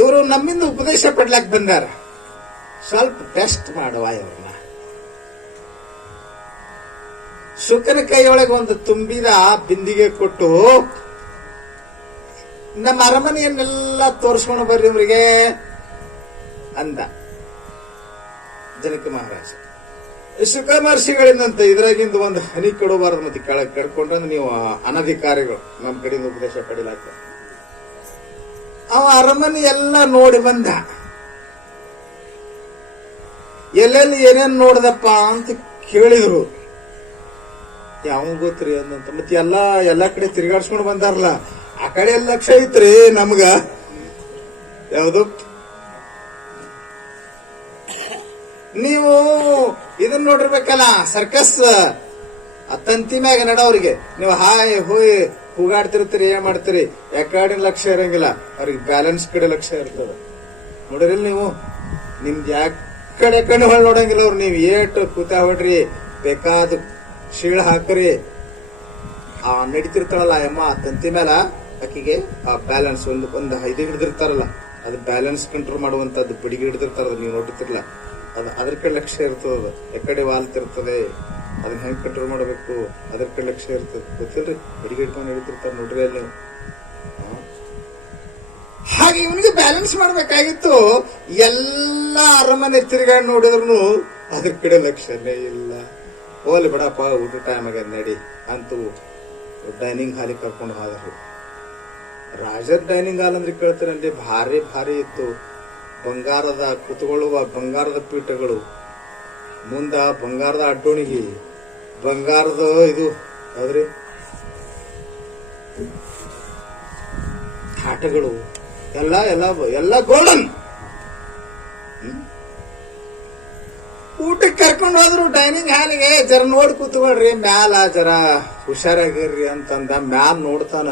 ಇವರು ನಮ್ಮಿಂದ ಉಪದೇಶ ಪಡ್ಲಾಕ್ ಬಂದಾರ. ಸ್ವಲ್ಪ ಟೆಸ್ಟ್ ಮಾಡುವ ಇವ್ರನ್ನ. ಶುಕನ ಕೈಯೊಳಗೆ ಒಂದು ತುಂಬಿದ ಬಿಂದಿಗೆ ಕೊಟ್ಟು, ನಮ್ಮ ಅರಮನೆಯನ್ನೆಲ್ಲ ತೋರಿಸ್ಕೊಂಡು ಬರ್ರಿ ಇವ್ರಿಗೆ ಅಂದ ಜನಕ ಮಹಾರಾಜ. ಶುಕ ಮಹರ್ಷಿಗಳಿಂದಂತ ಇದ್ರಾಗಿಂದ ಒಂದು ಹನಿ ಕೊಡಬಾರದು, ಮತ್ತೆ ಕೆಳಗೆ ಕಡ್ಕೊಂಡ್ರೆ ನೀವು ಅನಧಿಕಾರಿಗಳು, ನಮ್ಮ ಕಡೆಯಿಂದ ಉಪದೇಶ ಪಡಿಲಾಕ. ಅವ ಅರಮನೆ ಎಲ್ಲ ನೋಡಿ ಬಂದ. ಎಲ್ಲೆಲ್ಲಿ ಏನೇನ್ ನೋಡ್ದಪ್ಪ ಅಂತ ಕೇಳಿದ್ರು. ಯಾವ ಗೊತ್ತ್ರಿ ಅಂದಂತ. ಮತ್ತೆ ಎಲ್ಲಾ ಕಡೆ ತಿರುಗಾಡ್ಸ್ಕೊಂಡು ಬಂದಾರಲ್ಲ, ಆ ಕಡೆ ಎಲ್ಲ ಲಕ್ಷ ಐತ್ರಿ ನಮ್ಗ. ಯಾವುದು ನೀವು ಇದನ್ನ ನೋಡಿರ್ಬೇಕಲ್ಲ, ಸರ್ಕಸ್ ತಂತಿ ಮ್ಯಾಗ ನಡವ್ರಿಗೆ ನೀವು ಹಾಯ್ ಹೋಯ್ ಕೂಗಾಡ್ತಿರ್ತೀರಿ, ಏನ್ ಮಾಡ್ತೀರಿ, ಯಾಕಡೆ ಲಕ್ಷ್ಯ ಇರಂಗಿಲ್ಲ, ಅವ್ರಿಗೆ ಬ್ಯಾಲೆನ್ಸ್ ಕಡೆ ಲಕ್ಷ್ಯ ಇರ್ತದ. ನೋಡಿರಿಲ್ ನೀವು, ನಿಮ್ದು ಯಾಕಡೆ ಕಣ್ಣು ಹೊಳ್ ನೋಡಂಗಿಲ್ಲ ಅವ್ರು. ನೀವು ಏಟ್ ಕೂತ ಹೊಡ್ರಿ, ಬೇಕಾದ ಶೀಳ ಹಾಕ್ರಿ, ಆ ನಡಿತಿರ್ತಾಳಲ್ಲ ಅಮ್ಮ ತಂತಿ ಮೇಲ, ಆಕಿಗೆ ಆ ಬ್ಯಾಲೆನ್ಸ್ ಒಂದು ಇದು ಹಿಡಿದಿರ್ತಾರಲ್ಲ, ಅದು ಬ್ಯಾಲೆನ್ಸ್ ಕಂಟ್ರೋಲ್ ಮಾಡುವಂತದ್ದು ಬಿಡಿಗೆ ಹಿಡಿದಿರ್ತಾರ, ನೀವು ನೋಡಿರ್ತಿರ್ಲ, ಅದು ಅದ್ರ ಕಡೆ ಲಕ್ಷ್ಯ ಇರ್ತದ. ಅದು ಎಕಡೆ ವಾಲ್ತಿರ್ತದೆ, ಅದನ್ನ ಹೆಂಗ್ ಕಂಟ್ರೋಲ್ ಮಾಡಬೇಕು, ಅದ್ರ ಕಡೆ ಲಕ್ಷ್ಯ ಇರ್ತದೆ. ಗೊತ್ತಿಲ್ರಿ, ಬಿಡಿಗೆ ಹಿಡ್ಕೊಂಡು ಹಿಡಿತಿರ್ತಾರ ನೋಡ್ರಿ ಅಲ್ಲಿ ನೀವು. ಹಾಗೆ ಇವನಿಗೆ ಬ್ಯಾಲೆನ್ಸ್ ಮಾಡ್ಬೇಕಾಗಿತ್ತು. ಎಲ್ಲ ಅರಮನೆ ತಿರುಗಾಡಿ ನೋಡಿದ್ರು ಅದ್ರ ಕಡೆ ಲಕ್ಷ್ಯನೇ ಇಲ್ಲ. ಹೋಲಿ ಬಿಡಪ್ಪ, ಊಟ ಟೈಮ್ ಆಗ್ಯದ ನಡಿ ಅಂತೂ ಡೈನಿಂಗ್ ಹಾಲಿಗೆ ಕರ್ಕೊಂಡು ಹೋದರು. ರಾಜರ ಡೈನಿಂಗ್ ಹಾಲ್ ಅಂದ್ರೆ ಕೇಳ್ತಾರಲ್ಲಿ, ಭಾರಿ ಭಾರಿ ಇತ್ತು. ಬಂಗಾರದ ಕುತ್ಕೊಳ್ಳುವ ಬಂಗಾರದ ಪೀಠಗಳು, ಮುಂದ ಬಂಗಾರದ ಅಡ್ಡೋಣಿಗೆ, ಬಂಗಾರದ ಇದು ಯಾವ್ದ್ರಿ ಆಟಗಳು, ಎಲ್ಲ ಎಲ್ಲ ಎಲ್ಲ ಗೋಲ್ಡನ್. ಊಟಕ್ಕೆ ಕರ್ಕೊಂಡು ಹೋದ್ರು ಡೈನಿಂಗ್ ಹಾಲಿಗೆ. ಜರ ನೋಡಿ ಕೂತ್ಕೊಳ್ರಿ, ಮ್ಯಾಲ ಜರ ಹುಷಾರಾಗಿರ್ರಿ ಅಂತಂದ. ಮ್ಯಾಲ ನೋಡ್ತಾನ,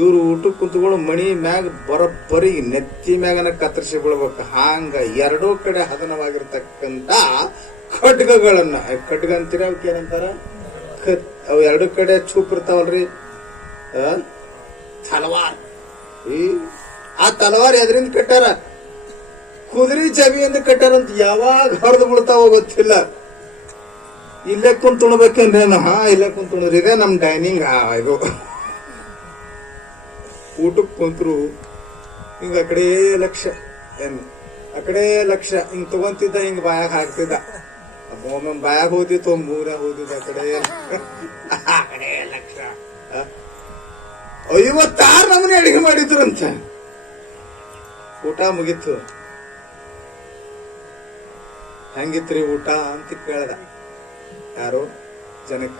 ಇವ್ರು ಊಟಕ್ಕೆ ಕುಂತ್ಕೊಂಡು ಮಣಿ ಮ್ಯಾಗ ಬರೋಬ್ಬರಿ ನೆತ್ತಿ ಮ್ಯಾಗನ ಕತ್ತರಿಸಿ ಬಿಡ್ಬೇಕು. ಹಾಂಗ ಎರಡೂ ಕಡೆ ಹದನವಾಗಿರ್ತಕ್ಕಂತ ಖಡ್ಗಗಳನ್ನ, ಖಡ್ಗ ಅಂತೀರ ಅವಕ್ಕೆ ಏನಂತಾರ, ಅವು ಎರಡು ಕಡೆ ಚೂಪ್ ಇರ್ತಾವಲ್ರಿ, ತಲವಾರ್. ಆ ತಲವಾರ್ ಎದ್ರಿಂದ ಕಟ್ಟಾರ, ಕುದುರೆ ಚವಿ ಅಂತ ಕಟ್ಟಾರಂತ. ಯಾವಾಗ ಹೊರದು ಬಿಡ್ತಾವ ಗೊತ್ತಿಲ್ಲ. ಇಲ್ಲೇ ಕುಂತ್ ಉಣ್ಬೇಕೇನ್ರೇನು? ಇಲ್ಲೇ ಕುಂತ್ ಉಣ್ರಿ. ಇದೇ ನಮ್ ಡೈನಿಂಗ್ ಇದು. ಊಟಕ್ಕೆ ಕುಂತ್ರು ಹಿಂಗ ಆ ಕಡೆ ಲಕ್ಷ, ಆ ಕಡೆ ಲಕ್ಷ ಹಿಂಗ್ ತಗೊಂತಿದ್ದ, ಹಿಂಗ್ ಬಾಯಾಗ ಹಾಕ್ತಿದ್ದ. ಒಮ್ಮೆ ಬಾಯಾಗ ಹೋದಿತ್ತು, ಮೂರ್ಯಾಗ ಹೋದಿದ್ದ. ಆ ಕಡೆ ಲಕ್ಷ 56 ನಮೂನೆ ಅಡಿಗೆ ಮಾಡಿದ್ರಂತ. ಊಟ ಮುಗೀತು. ಹೆಂಗಿತ್ರಿ ಊಟ ಅಂತ ಕೇಳ್ದ ಯಾರು, ಜನಕ.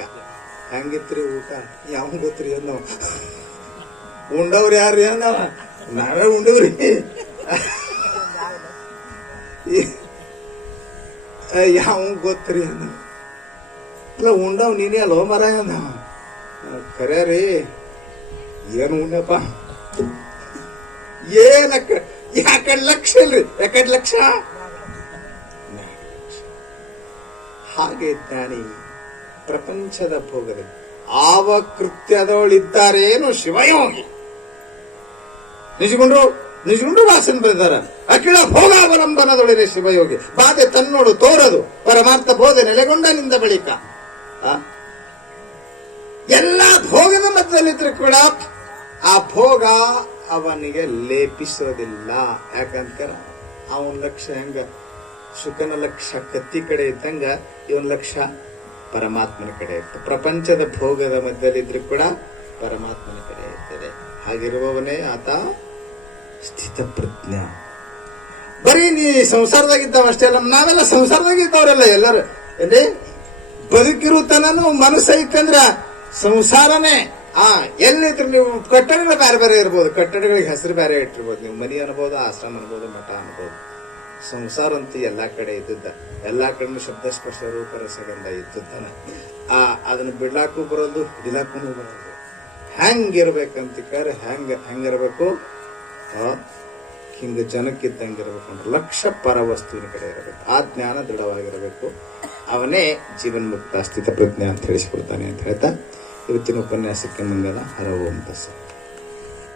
ಹೆಂಗಿತ್ರಿ ಊಟ? ಯಾವ ಗೊತ್ತ್ರಿ ಅನ್ನೋ. ಉಂಡವ್ರಿ ಯಾರ್ರಿ ಅನ್ನವ, ನಾವೇ ಉಂಡವ್ರಿ. ಯಾವ ಗೊತ್ತ್ರಿ ಅಂದ. ಇಲ್ಲ ಉಂಡವ್ ನೀನೇ ಅಲ್ಲೋ ಮರ ಅಂದ. ಖರೆ ರೀ, ಏನು ಉಣ್ಣಪ್ಪ, ಏನಕ್ಕ, ಯಾಕಡೆ ಲಕ್ಷ ಇಲ್ರಿ, ಯಾಕಡೆ ಲಕ್ಷ. ಹಾಗೆ ಜ್ಞಾನಿ ಪ್ರಪಂಚದ ಭೋಗದಲ್ಲಿ ಆವ ಕೃತ್ಯದವಳಿದ್ದಾರೇನು ಶಿವಯೋಗಿ. ನಿಜಗುಂಡ್ರು ವಾಸನ್ ಬರೆದಾರ. ಅಖಿಲ ಭೋಗಾವಲಂಬನದೊಳಿರೆ ಶಿವಯೋಗಿ, ಬಾಧೆ ತನ್ನೋಡು ತೋರದು ಪರಮಾರ್ಥ ಬೋಧೆ ನೆಲೆಗೊಂಡನಿಂದ ಬಳಿಕ. ಎಲ್ಲ ಭೋಗದ ಮಧ್ಯದಲ್ಲಿದ್ರು ಕೂಡ ಆ ಭೋಗ ಅವನಿಗೆ ಲೇಪಿಸೋದಿಲ್ಲ. ಯಾಕಂತ ಅವನ ಲಕ್ಷ್ಯ ಹೆಂಗ, ಶುಕನ ಲಕ್ಷ್ಯ ಕತ್ತಿ ಕಡೆ ಇದ್ದಂಗ ಇವನ್ ಲಕ್ಷ್ಯ ಪರಮಾತ್ಮನ ಕಡೆ ಇರ್ತದೆ. ಪ್ರಪಂಚದ ಭೋಗದ ಮಧ್ಯದಲ್ಲಿದ್ರು ಕೂಡ ಪರಮಾತ್ಮನ ಕಡೆ ಇರ್ತದೆ. ಹಾಗಿರುವವನೇ ಆತ ಸ್ಥಿತಪ್ರಜ್ಞ. ಬರೀ ನೀ ಸಂಸಾರದಾಗಿದ್ದಾವ ಅಷ್ಟೇ ಅಲ್ಲ, ನಾವೆಲ್ಲ ಸಂಸಾರದಾಗಿದ್ದವರೆಲ್ಲ ಎಲ್ಲರೂ ಏನ್ರಿ ಬದುಕಿರು ತನನು ಮನಸ್ಸು ಐತಂದ್ರ ಸಂಸಾರನೇ. ಎಲ್ಲಿದ್ರು ನೀವು ಕಟ್ಟಡಗಳು ಬೇರೆ ಬೇರೆ ಇರ್ಬೋದು, ಕಟ್ಟಡಗಳಿಗೆ ಹೆಸರು ಬೇರೆ ಇಟ್ಟಿರ್ಬೋದು. ನೀವು ಮನಿ ಅನ್ಬೋದು, ಆಶ್ರಮ ಅನ್ಬೋದು, ಮಠ ಅನ್ಬೋದು. ಸಂಸಾರ ಅಂತೂ ಎಲ್ಲಾ ಕಡೆ ಇದ್ದದ್ದ, ಎಲ್ಲಾ ಕಡೆ ಶಬ್ದ ಸ್ಪರ್ಶ ರೂಪ ರಸಗಂಧ ಇದ್ದದ್ದಾನ. ಅದನ್ನ ಬಿಡ್ಲಾಕು ಬರೋದು, ಹಿಡಿಲಾಕು ಬರೋದು. ಹೆಂಗಿರ್ಬೇಕಂತಿಕಾರೆ ಹೆಂಗಿರ್ಬೇಕು? ಹಿಂಗ ಜನಕ್ಕಿದ್ದಂಗಿರ್ಬೇಕು ಅಂದ್ರೆ ಲಕ್ಷ ಪರವಸ್ತುವಿನ ಕಡೆ ಇರಬೇಕು. ಆ ಜ್ಞಾನ ದೃಢವಾಗಿರಬೇಕು. ಅವನೇ ಜೀವನ್ಮುಕ್ತ ಸ್ಥಿತ ಪ್ರಜ್ಞೆ ಅಂತ ತಿಳಿಸಿಕೊಡ್ತಾನೆ ಅಂತ ಹೇಳ್ತಾ ಇವತ್ತಿನ ಉಪನ್ಯಾಸಕ್ಕೆ ಮಂಗಲ. ಹರ ಓಂ ತಸ್ಸತ್.